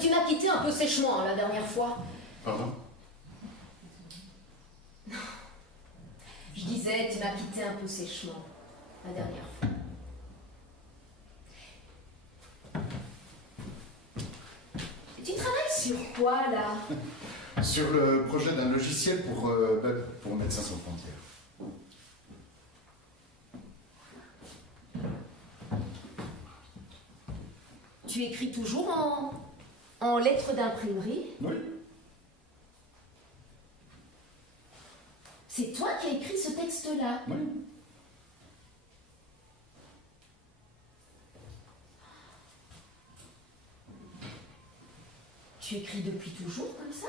Tu m'as quitté un peu sèchement la dernière fois. Pardon? Je disais, tu m'as quitté un peu sèchement la dernière fois. Tu travailles sur quoi, là? Sur le projet d'un logiciel pour Médecins sans frontières. Tu écris toujours en lettres d'imprimerie? Oui. C'est toi qui as écrit ce texte-là? Oui. Tu écris depuis toujours comme ça?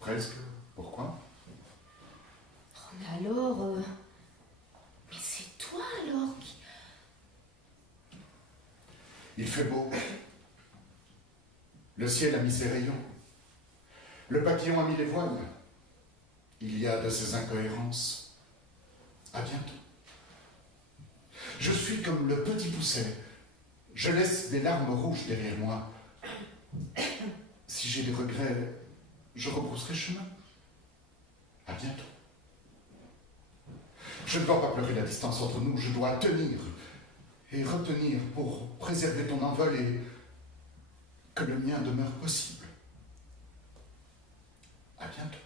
Presque. Pourquoi? Oh, mais alors... Mais c'est toi alors qui... Il fait beau. Le ciel a mis ses rayons. Le papillon a mis les voiles. Il y a de ces incohérences. À bientôt. Je suis comme le petit pousset. Je laisse des larmes rouges derrière moi. Si j'ai des regrets, je rebrousserai chemin. À bientôt. Je ne dois pas pleurer la distance entre nous, je dois tenir et retenir pour préserver ton envol et que le mien demeure possible. À bientôt.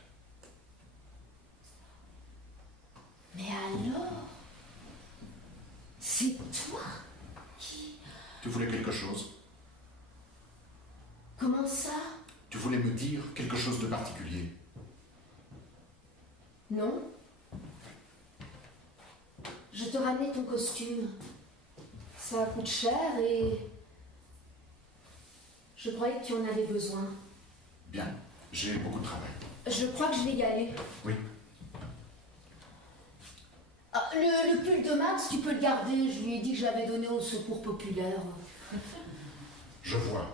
Mais alors, c'est toi qui... Tu voulais quelque chose? Comment ça? Tu voulais me dire quelque chose de particulier? Non. Je te ramenais ton costume. Ça coûte cher et... je croyais que tu en avais besoin. Bien, j'ai beaucoup de travail. Je crois que je vais y aller. Oui. Ah, le pull de Max, tu peux le garder. Je lui ai dit que je l'avais donné au secours populaire. Je vois.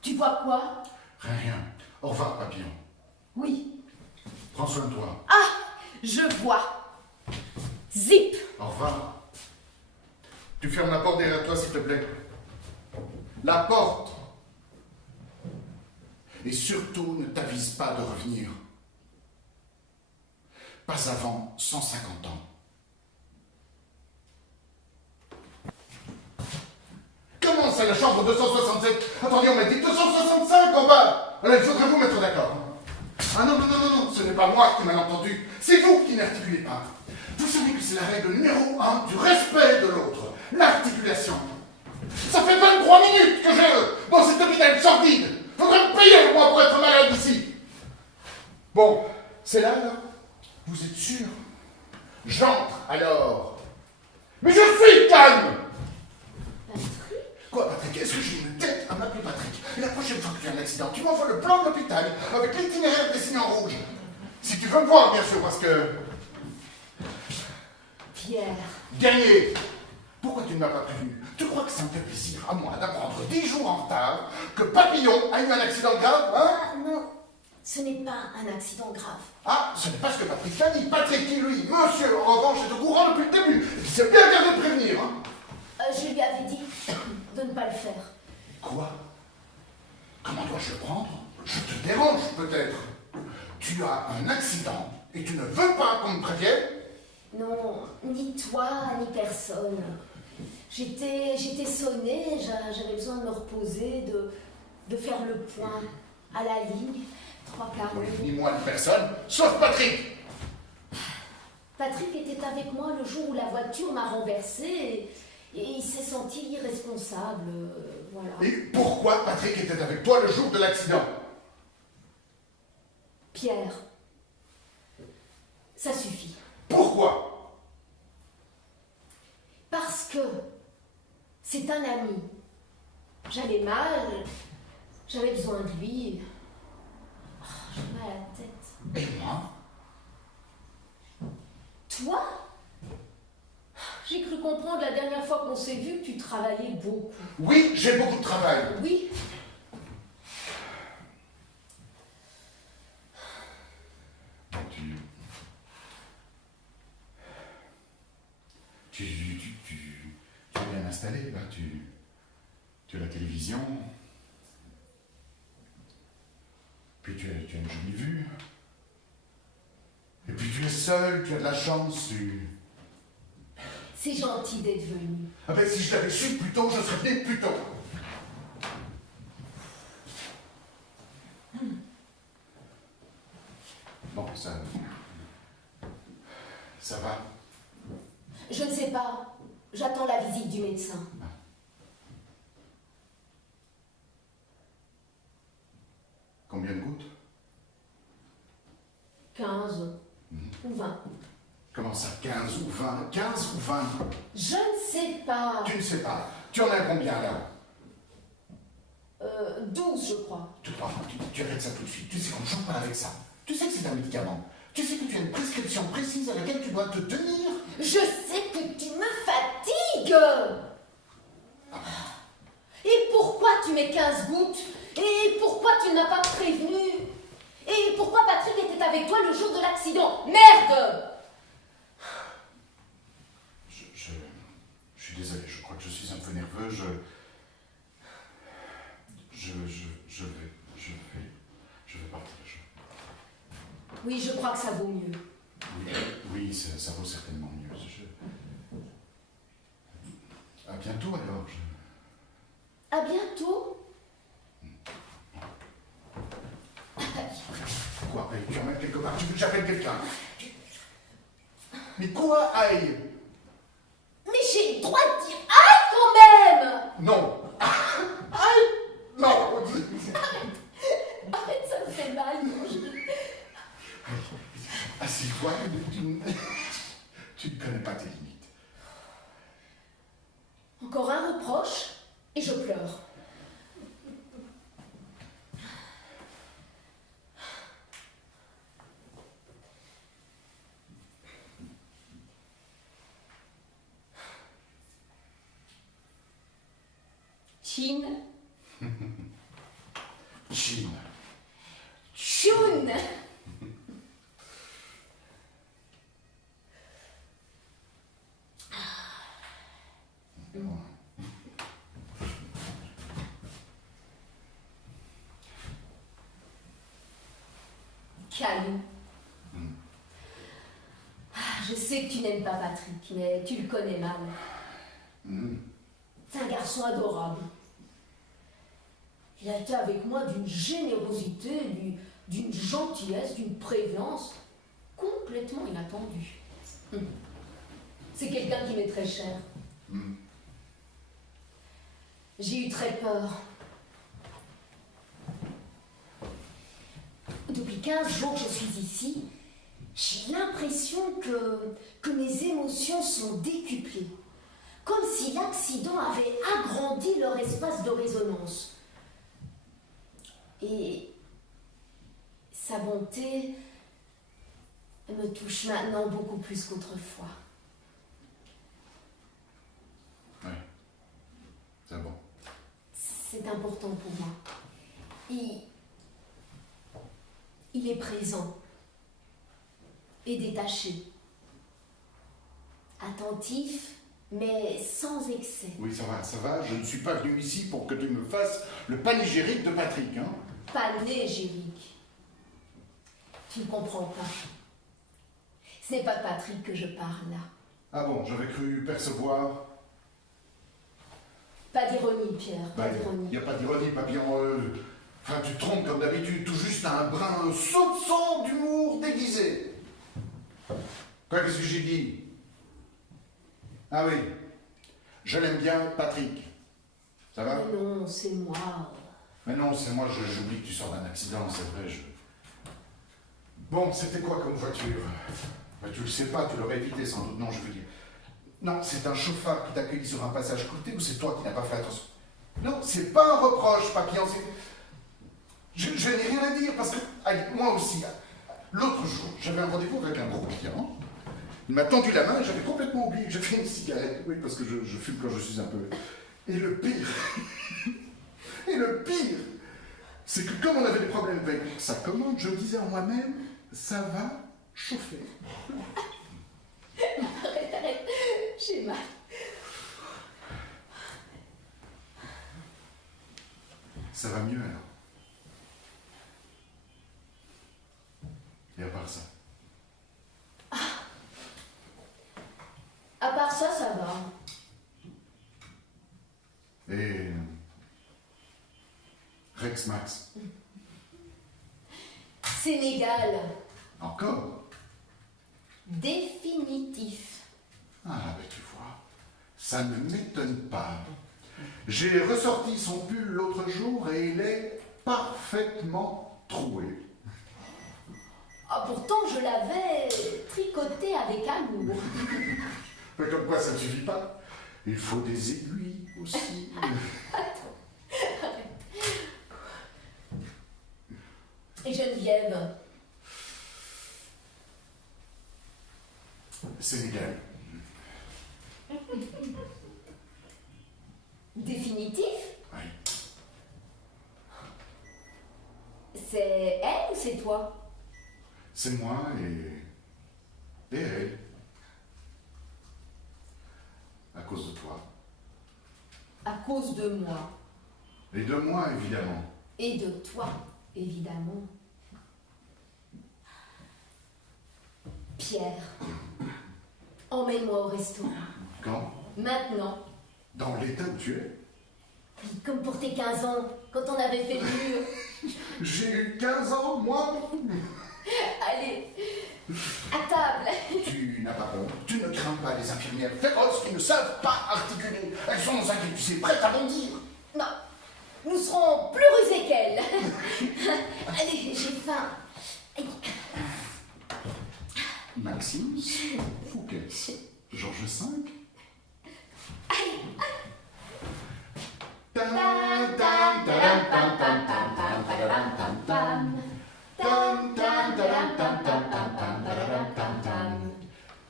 Tu vois quoi? Rien. Au revoir, papillon. Oui. Prends soin de toi. Ah, je vois. Zip. Au revoir. Tu fermes la porte derrière toi, s'il te plaît. La porte. Et surtout, ne t'avise pas de revenir. Pas avant 150 ans. Comment c'est la chambre 267? Attendez, on m'a dit 265 en bas. Alors il faudrait vous mettre d'accord. Ah non, non, non, non, non, ce n'est pas moi qui m'en entendu. C'est vous qui n'articulez pas. Vous savez que c'est la règle numéro 1 du respect de l'autre. L'articulation. Ça fait 23 minutes que je... dans cet hôpital sordide. Faudrait me payer, moi, pour être malade ici. Bon, c'est là, là. Vous êtes sûr? J'entre, alors. Mais je suis calme. Patrick? Quoi, Patrick? Est-ce que j'ai une tête à m'appeler Patrick? Et la prochaine fois que tu as un accident, tu m'envoies le plan de l'hôpital avec l'itinéraire dessiné en rouge. Si tu veux me voir, bien sûr, parce que... Pierre. Gagné. Pourquoi tu ne m'as pas prévenu? Tu crois que ça me fait plaisir, à moi, d'apprendre 10 jours en retard que Papillon a eu un accident grave, hein? Ah non, ce n'est pas un accident grave. Ah, ce n'est pas ce que Patrick a dit. Patrick, qui lui, monsieur, en revanche, est au courant depuis le début. Il s'est bien gardé de prévenir, hein? Je lui avais dit de ne pas le faire. Quoi? Comment dois-je le prendre? Je te dérange, peut-être. Tu as un accident et tu ne veux pas qu'on me prévienne? Non, ni toi, ni personne. J'étais sonnée, j'avais besoin de me reposer, de faire le point à la ligne, 3/4. Ni moi, ni personne, sauf Patrick. Patrick était avec moi le jour où la voiture m'a renversée et il s'est senti irresponsable, voilà. Et pourquoi Patrick était avec toi le jour de l'accident? Pierre, ça suffit. Pourquoi? Parce que c'est un ami. J'allais mal, j'avais besoin de lui. Oh, j'ai mal à la tête. Et moi? Toi? J'ai cru comprendre la dernière fois qu'on s'est vu que tu travaillais beaucoup. Oui, j'ai beaucoup de travail. Oui. Tu es bien installé, là. Tu as la télévision. Puis tu as une jolie vue. Et puis tu es seul, tu as de la chance, C'est gentil d'être venu. Ah ben, si je l'avais su plus tôt, je serais venu plus tôt. Bon, ça va. Je ne sais pas. J'attends la visite du médecin. Combien de gouttes? 15 ou 20. Comment ça, 15 ou 20? 15 ou 20? Je ne sais pas. Tu ne sais pas. Tu en as combien, là? 12, je crois. Tu crois? Tu arrêtes ça tout de suite. Tu sais qu'on ne joue pas avec ça. Tu sais que c'est un médicament. Tu sais que tu as une prescription précise à laquelle tu dois te tenir. Je sais que tu me fatigues. Et pourquoi tu mets 15 gouttes? Et pourquoi tu ne m'as pas prévenu? Et pourquoi Patrick était avec toi le jour de l'accident? Merde! Je suis désolé, je crois que je suis un peu nerveux. Je vais partir. Oui, je crois que ça vaut mieux. Oui, ça vaut certainement mieux. À bientôt alors. À bientôt. Quoi, aïe, tu emmènes quelque part, tu veux que j'appelle quelqu'un? Mais quoi, aïe? Mais j'ai le droit de dire aïe quand même. Non. Aïe. Non. Arrête, ça me fait mal. quand je- Assieds-toi, tu ne connais pas tes limites. Encore un reproche et je pleure. Chine. Chine. Choun. Calme. Je sais que tu n'aimes pas Patrick, mais tu le connais mal. C'est un garçon adorable. Il a été avec moi d'une générosité, d'une gentillesse, d'une prévenance complètement inattendue. C'est quelqu'un qui m'est très cher. J'ai eu très peur. Depuis 15 jours que je suis ici, j'ai l'impression que mes émotions sont décuplées. Comme si l'accident avait agrandi leur espace de résonance. Et sa bonté me touche maintenant beaucoup plus qu'autrefois. Oui. C'est bon. C'est important pour moi. Il est présent et détaché. Attentif, mais sans excès. Oui, ça va. Je ne suis pas venu ici pour que tu me fasses le panégyrique de Patrick, hein. Panégyrique. Tu ne comprends pas. Ce n'est pas de Patrick que je parle là. Ah bon, j'avais cru percevoir... Pas d'ironie, Pierre, pas Il d'ironie. n'y a pas d'ironie, papillon. Enfin, tu te trompes comme d'habitude, tout juste un brin, un soupçon d'humour déguisé. Quoi, qu'est-ce que j'ai dit? Ah oui, je l'aime bien, Patrick. Ça va? Mais non, c'est moi. Mais non, c'est moi, j'oublie que tu sors d'un accident, c'est vrai, Bon, c'était quoi comme voiture? Bah, tu le sais pas, tu l'aurais évité sans doute, non, je veux dire. Non, c'est un chauffard qui t'a accueilli sur un passage clouté ou c'est toi qui n'as pas fait attention? Non, c'est pas un reproche, papillon, je n'ai rien à dire parce que, allez, moi aussi, l'autre jour, j'avais un rendez-vous avec un gros client. Il m'a tendu la main et j'avais complètement oublié que j'ai fait une cigarette. Oui, parce que je fume quand je suis un peu... Et le pire, c'est que comme on avait des problèmes avec sa commande, je disais en moi-même, ça va chauffer. Arrête, j'ai mal. Ça va mieux alors. Et à part ça? À part ça, ça va. Et... Rex Max? Sénégal. Encore? Définitif. Ah, ben tu vois, ça ne m'étonne pas. J'ai ressorti son pull l'autre jour et il est parfaitement troué. Ah, pourtant, je l'avais tricoté avec amour. Mais comme quoi ça ne suffit pas. Il faut des aiguilles aussi. Attends, arrête. Et Geneviève? Sénégal. Définitif? Oui. C'est elle ou c'est toi? C'est moi et elle. À cause de toi. À cause de moi. Et de moi, évidemment. Et de toi, évidemment. Pierre, emmène-moi au restaurant. Quand? Maintenant. Dans l'état où tu es? Comme pour tes 15 ans, quand on avait fait le mur. J'ai eu 15 ans, moi. Allez, à table. Tu n'as pas peur. Tu ne crains pas les infirmières féroces qui ne savent pas articuler. Elles sont inquiétées, prêtes à bondir. Non, nous serons plus rusés qu'elles. Allez, j'ai faim. Aïe. Maxime Fouquet. Georges V. Tam, tam, taram, pam, pam, pam, pam, pararam, pam, pam. Tam, tam, taram, pam, pam, pam, pam, pararam, pam, pam.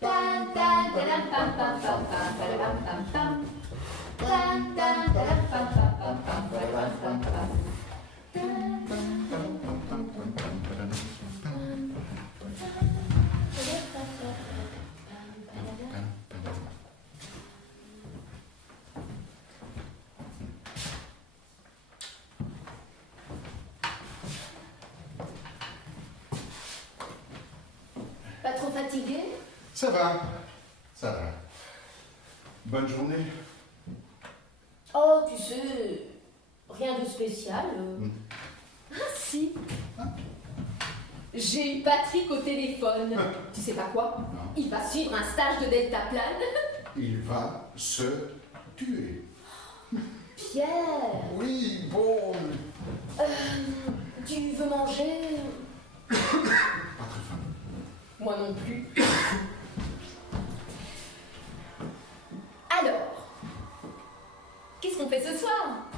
Tam, tam, taram, pam, pam, pam, pam, pararam, pam, pam. Tam, tam, taram, pam, pam, pam, pam, pararam, pam, pam. Tam, tam, taram, pam, pam, pam, pam, pararam, pam, pam. Pas trop fatigué? Ça va. Ça va. Bonne journée. Oh, tu sais, rien de spécial. Ah, si. J'ai eu Patrick au téléphone. Tu sais pas quoi? Non. Il va suivre un stage de deltaplane. Il va se tuer. Pierre, Oui, bon. tu veux manger? Pas très faim. Moi non plus. Alors, qu'est-ce qu'on fait ce soir?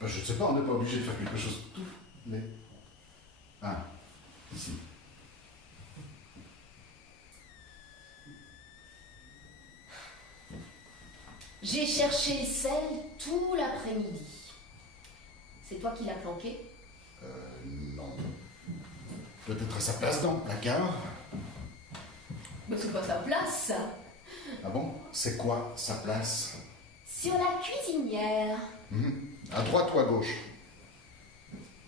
Ben, je ne sais pas, on n'est pas obligé de faire quelque chose tout. Mais. Ah, ici. J'ai cherché sel tout l'après-midi. C'est toi qui l'as planqué? Non. Peut-être à sa place dans le placard. Mais c'est pas sa place, ça. Ah bon? C'est quoi sa place? Sur la cuisinière. À droite ou à gauche?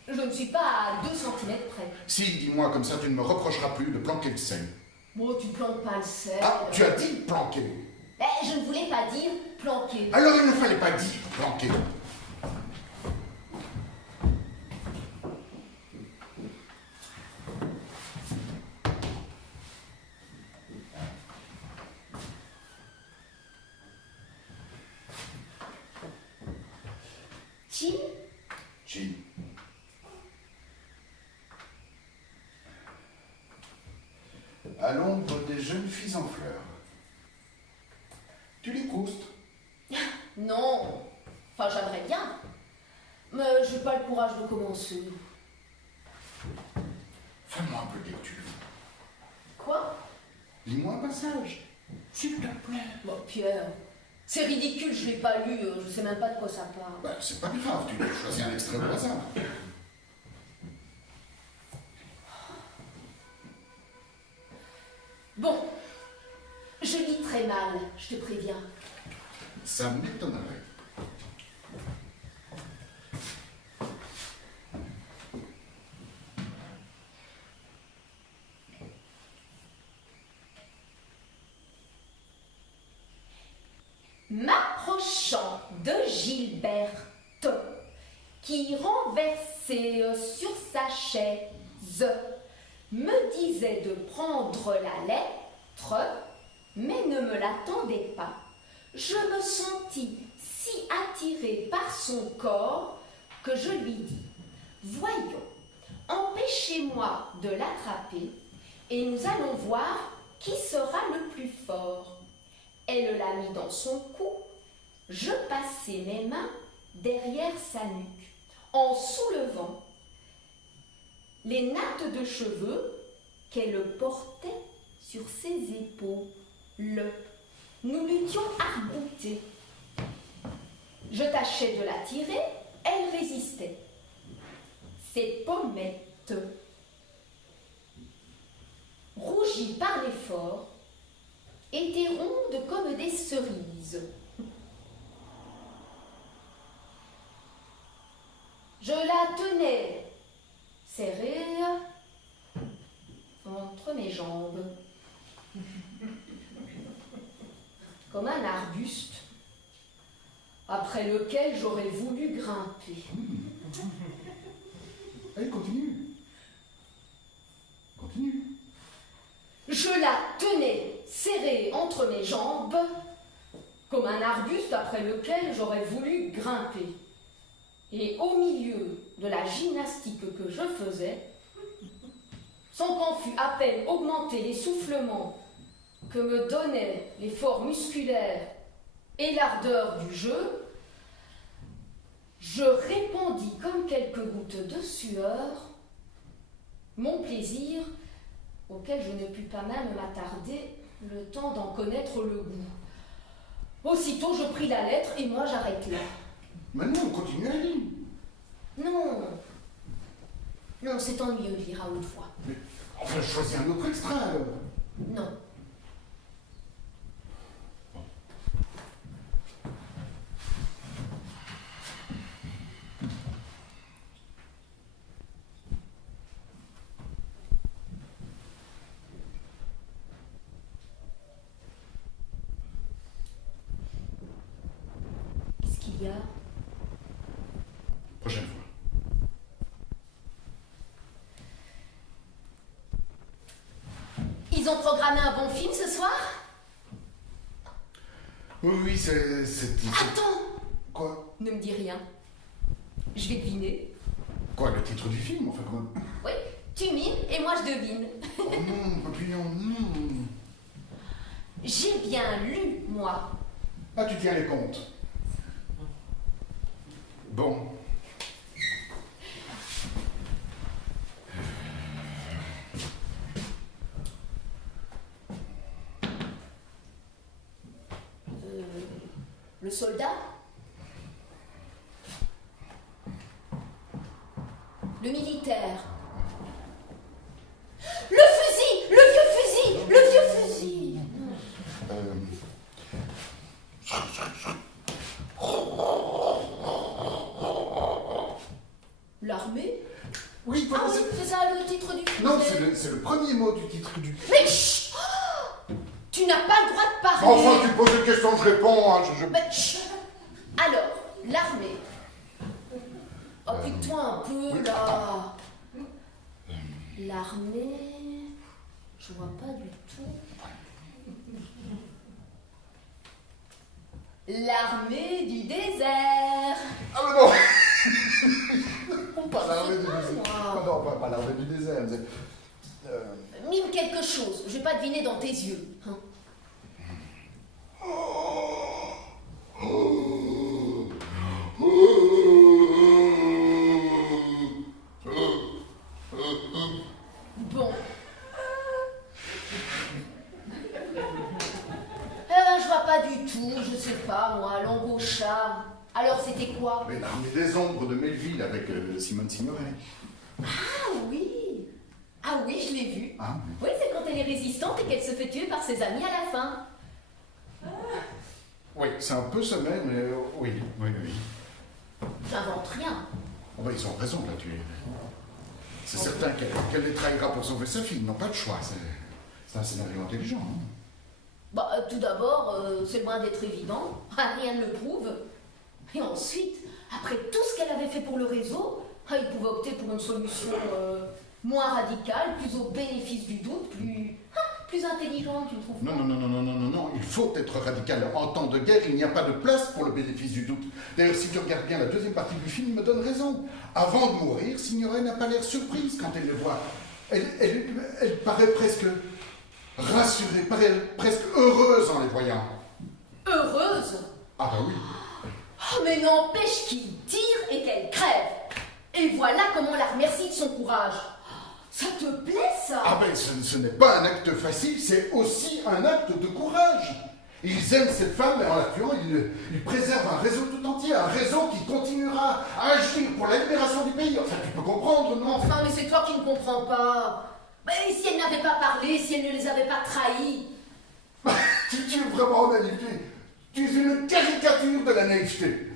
Je ne suis pas à 2 centimètres près. Si, dis-moi, comme ça tu ne me reprocheras plus de planquer le sel. Bon, tu planques pas le sel. Ah, tu as dit planquer. Je ne voulais pas dire planquer. Alors il ne fallait pas dire planquer. Tim, Jean. À l'ombre des jeunes filles en fleurs. Tu les croustes? non. Enfin, j'aimerais bien. Mais j'ai pas le courage de commencer. Fais-moi un peu de lecture. Quoi? Lis-moi un passage, s'il te plaît. Bon, Pierre, c'est ridicule, je l'ai pas lu, je sais même pas de quoi ça parle. Ben, c'est pas grave, tu peux choisir un extrait au hasard. Bon, je lis très mal, je te préviens. Ça m'étonnerait. M'approchant de Gilberte, qui renversée sur sa chaise, me disait de prendre la lettre, mais ne me l'attendait pas. Je me sentis si attirée par son corps que je lui dis « Voyons, empêchez-moi de l'attraper et nous allons voir qui sera le plus fort. » Elle l'a mis dans son cou. Je passai mes mains derrière sa nuque, en soulevant les nattes de cheveux qu'elle portait sur ses épaules. Nous l'eussions arc-boutée. Je tâchais de la tirer, elle résistait. Ses pommettes, rougies par l'effort, étaient rondes comme des cerises. Je la tenais serrée entre mes jambes, comme un arbuste. après lequel j'aurais voulu grimper. Allez, continue. Continue. Je la tenais serrée entre mes jambes, comme un arbuste après lequel j'aurais voulu grimper. Et au milieu de la gymnastique que je faisais, sans qu'en fût à peine augmenté l'essoufflement que me donnaient l'effort musculaire et l'ardeur du jeu, je répandis comme quelques gouttes de sueur mon plaisir, auquel je ne pus pas même m'attarder le temps d'en connaître le goût. Aussitôt je pris la lettre et moi j'arrête là. Maintenant, on continue à lire. Non, non, c'est ennuyeux de lire à haute voix. Mais enfin, choisis un autre extrait alors. Non. Qu'est-ce qu'il y a? Prochaine fois. Ils ont programmé un bon film ce soir? Oui, c'est... Attends! Quoi? Ne me dis rien. Je vais deviner. Quoi, le titre du film, enfin, comment... Oui, tu mines et moi je devine. Oh non, papillon, non. J'ai bien lu, moi. Ah, tu tiens les comptes. Bon. Le soldat? Le militaire? Le fusil! Le vieux fusil! Le vieux fusil! L'armée? Oui, voilà, Ah oui, c'est ça le titre du film. Non, c'est le premier mot du titre du... Mais chut! Oh, tu n'as pas le droit de parler. Enfin, tu poses une question, je réponds, hein, Mais chut! Alors, l'armée. Applique-toi un peu, oui, là. L'armée... Je vois pas du tout. L'armée du désert. Ah, mais non. Pas l'armée du désert. Ah, non, pas l'armée du désert. Mime quelque chose, je vais pas deviner dans tes yeux. Hein. Bon. Je vois pas du tout, je sais pas moi, l'embauchard. Alors c'était quoi? Mais l'armée des ombres de Melville avec Simone Signoret. Ah oui! Ah oui, je l'ai vue. Ah, Oui, c'est quand elle est résistante et qu'elle se fait tuer par ses amis à la fin. oui, c'est un peu sommaire, mais oui. J'invente rien. Oh, bah, ils ont raison là-dessus. C'est certain qu'elle les trahira pour sauver sa fille. Ils n'ont pas le choix. C'est un scénario intelligent. Hein. Bah, tout d'abord, c'est loin d'être évident. Rien ne le prouve. Et ensuite, après tout ce qu'elle avait fait pour le réseau, il pouvait opter pour une solution moins radicale, plus au bénéfice du doute, plus intelligente, tu ne trouves pas? Non. Il faut être radical. En temps de guerre, il n'y a pas de place pour le bénéfice du doute. D'ailleurs, si tu regardes bien la deuxième partie du film, me donne raison. Avant de mourir, Signoret n'a pas l'air surprise quand elle les voit. Elle paraît presque rassurée, paraît presque heureuse en les voyant. Heureuse? Ah bah oui. Oh, mais n'empêche qu'il tire et qu'elle crève. Et voilà comment on la remercie de son courage. Ça te plaît, ça? Ah ben, ce n'est pas un acte facile, c'est aussi un acte de courage. Ils aiment cette femme et en la tuant, ils préservent un réseau tout entier, un réseau qui continuera à agir pour la libération du pays. Enfin, tu peux comprendre, non? Enfin, mais c'est toi qui ne comprends pas. Mais si elle n'avait pas parlé, si elle ne les avait pas trahis. Tu es vraiment en naïveté. Tu es une caricature de la naïveté.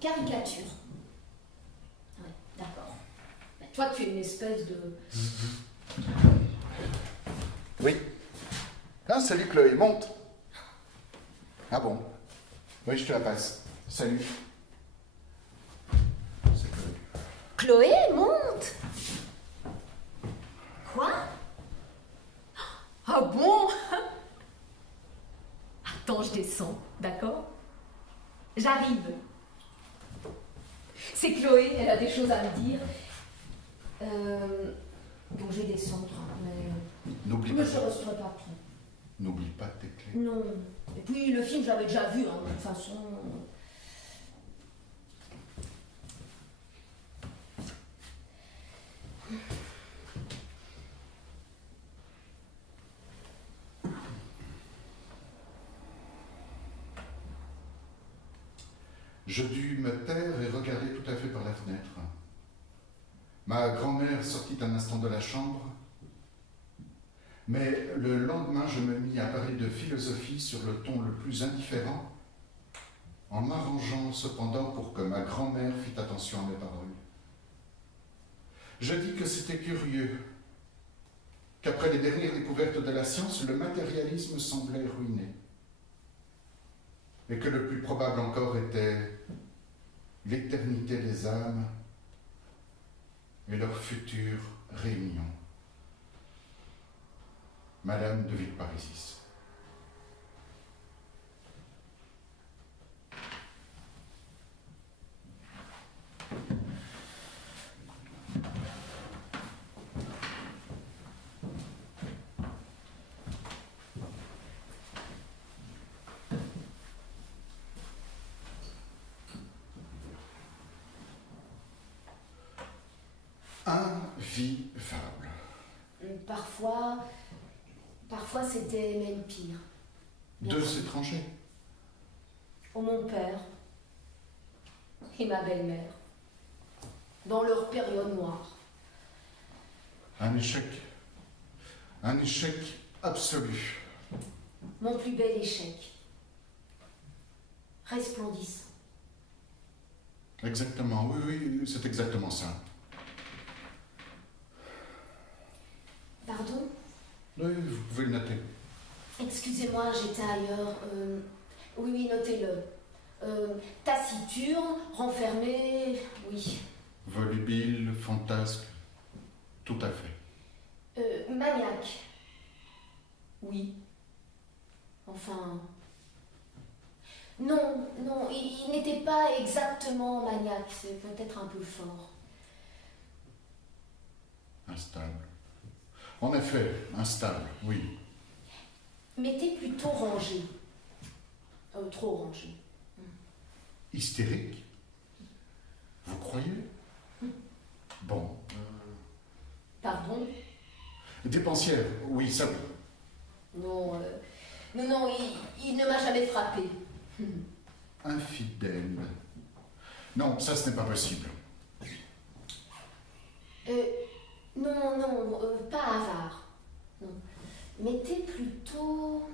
Caricature. Ouais, d'accord. Mais toi, tu es une espèce de... Oui. Ah, salut Chloé, monte. Ah bon? Oui, je te la passe. Salut. C'est Chloé. Chloé, monte. Quoi? Ah bon? Attends, je descends, d'accord? J'arrive. C'est Chloé, elle a des choses à me dire. Bon, je vais descendre, mais N'oublie je pas. ne resterai pas trop. N'oublie pas tes clés. Non. Et puis, le film, j'avais déjà vu, hein, de toute façon. Je dus me taire et regarder tout à fait par la fenêtre. Ma grand-mère sortit un instant de la chambre, mais le lendemain, je me mis à parler de philosophie sur le ton le plus indifférent, en m'arrangeant cependant pour que ma grand-mère fît attention à mes paroles. Je dis que c'était curieux, qu'après les dernières découvertes de la science, le matérialisme semblait ruiné, et que le plus probable encore était l'éternité des âmes et leur future réunion. Madame de Villeparisis. Invivable. Parfois c'était même pire. Deux étrangers. Oh, mon père et ma belle-mère, dans leur période noire. Un échec. Un échec absolu. Mon plus bel échec. Resplendissant. Exactement, oui, c'est exactement ça. Pardon? Oui, vous pouvez le noter. Excusez-moi, j'étais ailleurs. Oui, notez-le. Taciturne, renfermé, oui. Volubile, fantasque, tout à fait. Maniaque. Oui. Enfin... Non, il n'était pas exactement maniaque, c'est peut-être un peu fort. Instable. En effet, instable, oui. Mais t'es plutôt rangé. Trop rangé. Hystérique? Vous croyez? Bon. Pardon? Dépensière, oui, ça oui. Non, il ne m'a jamais frappé. Infidèle. Non, ça ce n'est pas possible. Non, pas avare. Non. Mais t'es plutôt...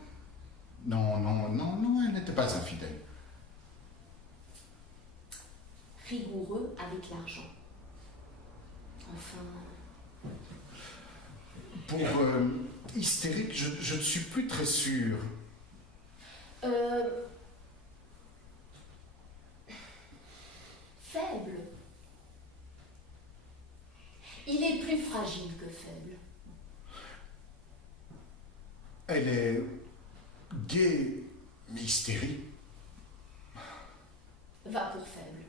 Non, elle n'était pas infidèle. rigoureux avec l'argent. Enfin... Pour hystérique, je ne suis plus très sûr. Faible. Il est plus fragile que faible. Elle est gaie, mais hystérique. Va pour faible.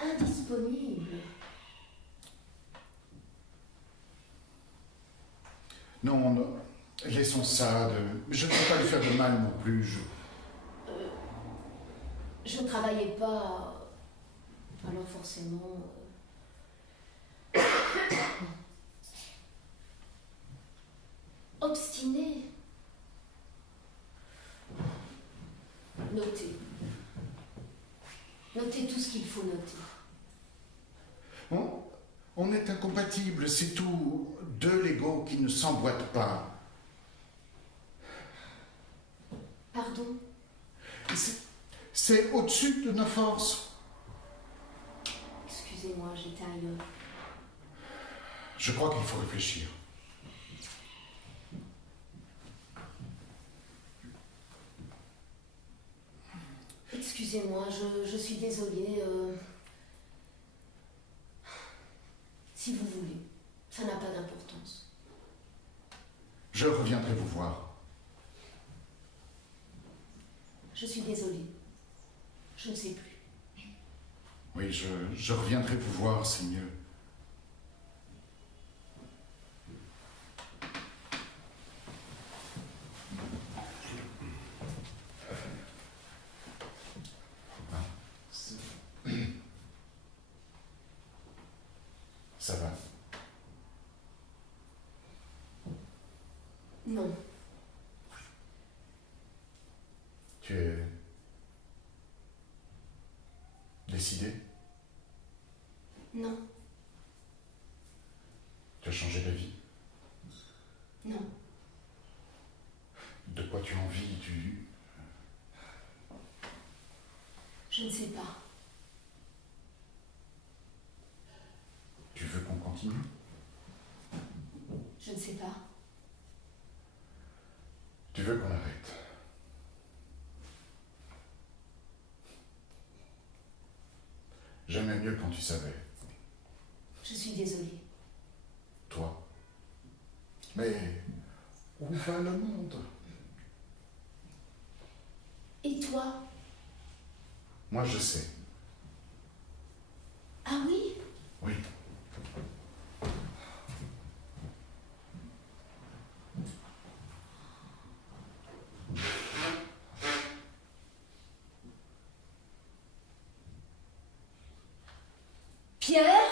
Indisponible. Non, laissons ça. Je ne veux pas lui faire de mal non plus. Je ne travaillais pas, alors forcément... Obstiné. Notez. Notez tout ce qu'il faut noter. On est incompatibles, c'est tout. Deux Legos qui ne s'emboîtent pas. Pardon? C'est au-dessus de nos forces. Excusez-moi, j'étais ailleurs. Je crois qu'il faut réfléchir. Excusez-moi, je suis désolée. Si vous voulez, ça n'a pas d'importance. Je reviendrai vous voir. Je suis désolée. Je ne sais plus. Oui, je reviendrai vous voir, c'est mieux. Ça va? Non. Tu es décidé? Non. Tu as changé d'avis? Non. De quoi tu as envie? Je ne sais pas. Tu veux qu'on continue? Je ne sais pas. Tu veux qu'on arrête? J'aimais mieux quand tu savais. Je suis désolée. Toi. Mais où va le monde? Et toi? Moi, je sais. Ah oui? Oui. Pierre?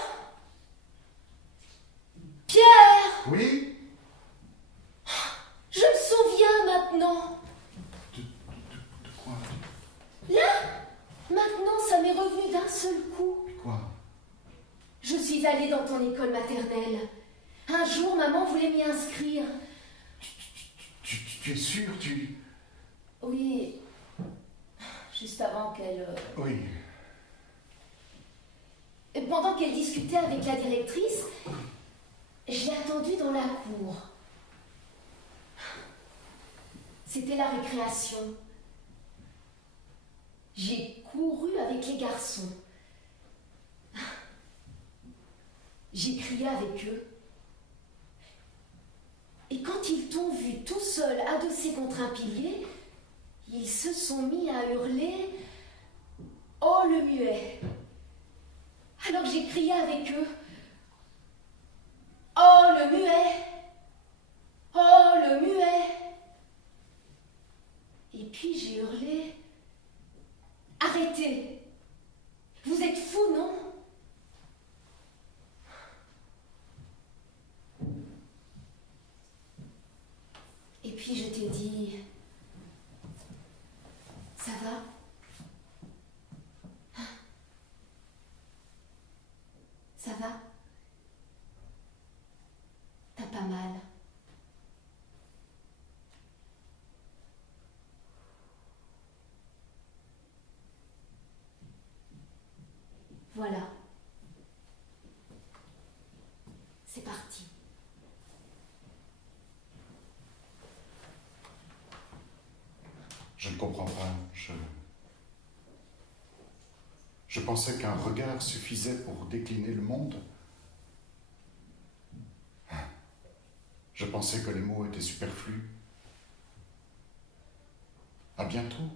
Pierre? Oui? Je me souviens maintenant. De quoi? Là, maintenant, ça m'est revenu d'un seul coup. Quoi? Je suis allée dans ton école maternelle. Un jour, maman voulait m'y inscrire. Tu es sûr? Oui, juste avant qu'elle... Oui. Et pendant qu'elle discutait avec la directrice, je l'ai attendue dans la cour. C'était la récréation. J'ai couru avec les garçons. J'ai crié avec eux. Et quand ils t'ont vu tout seul, adossé contre un pilier, ils se sont mis à hurler « Oh, le muet !» Alors j'ai crié avec eux « Oh, le muet ! Oh, le muet !» Et puis j'ai hurlé « Arrêtez! Vous êtes fous, non ?» Et puis je t'ai dit « Ça va ? Ça va ? T'as pas mal ? » Voilà. C'est parti. Je ne comprends pas. Je pensais qu'un regard suffisait pour décliner le monde. Je pensais que les mots étaient superflus. À bientôt.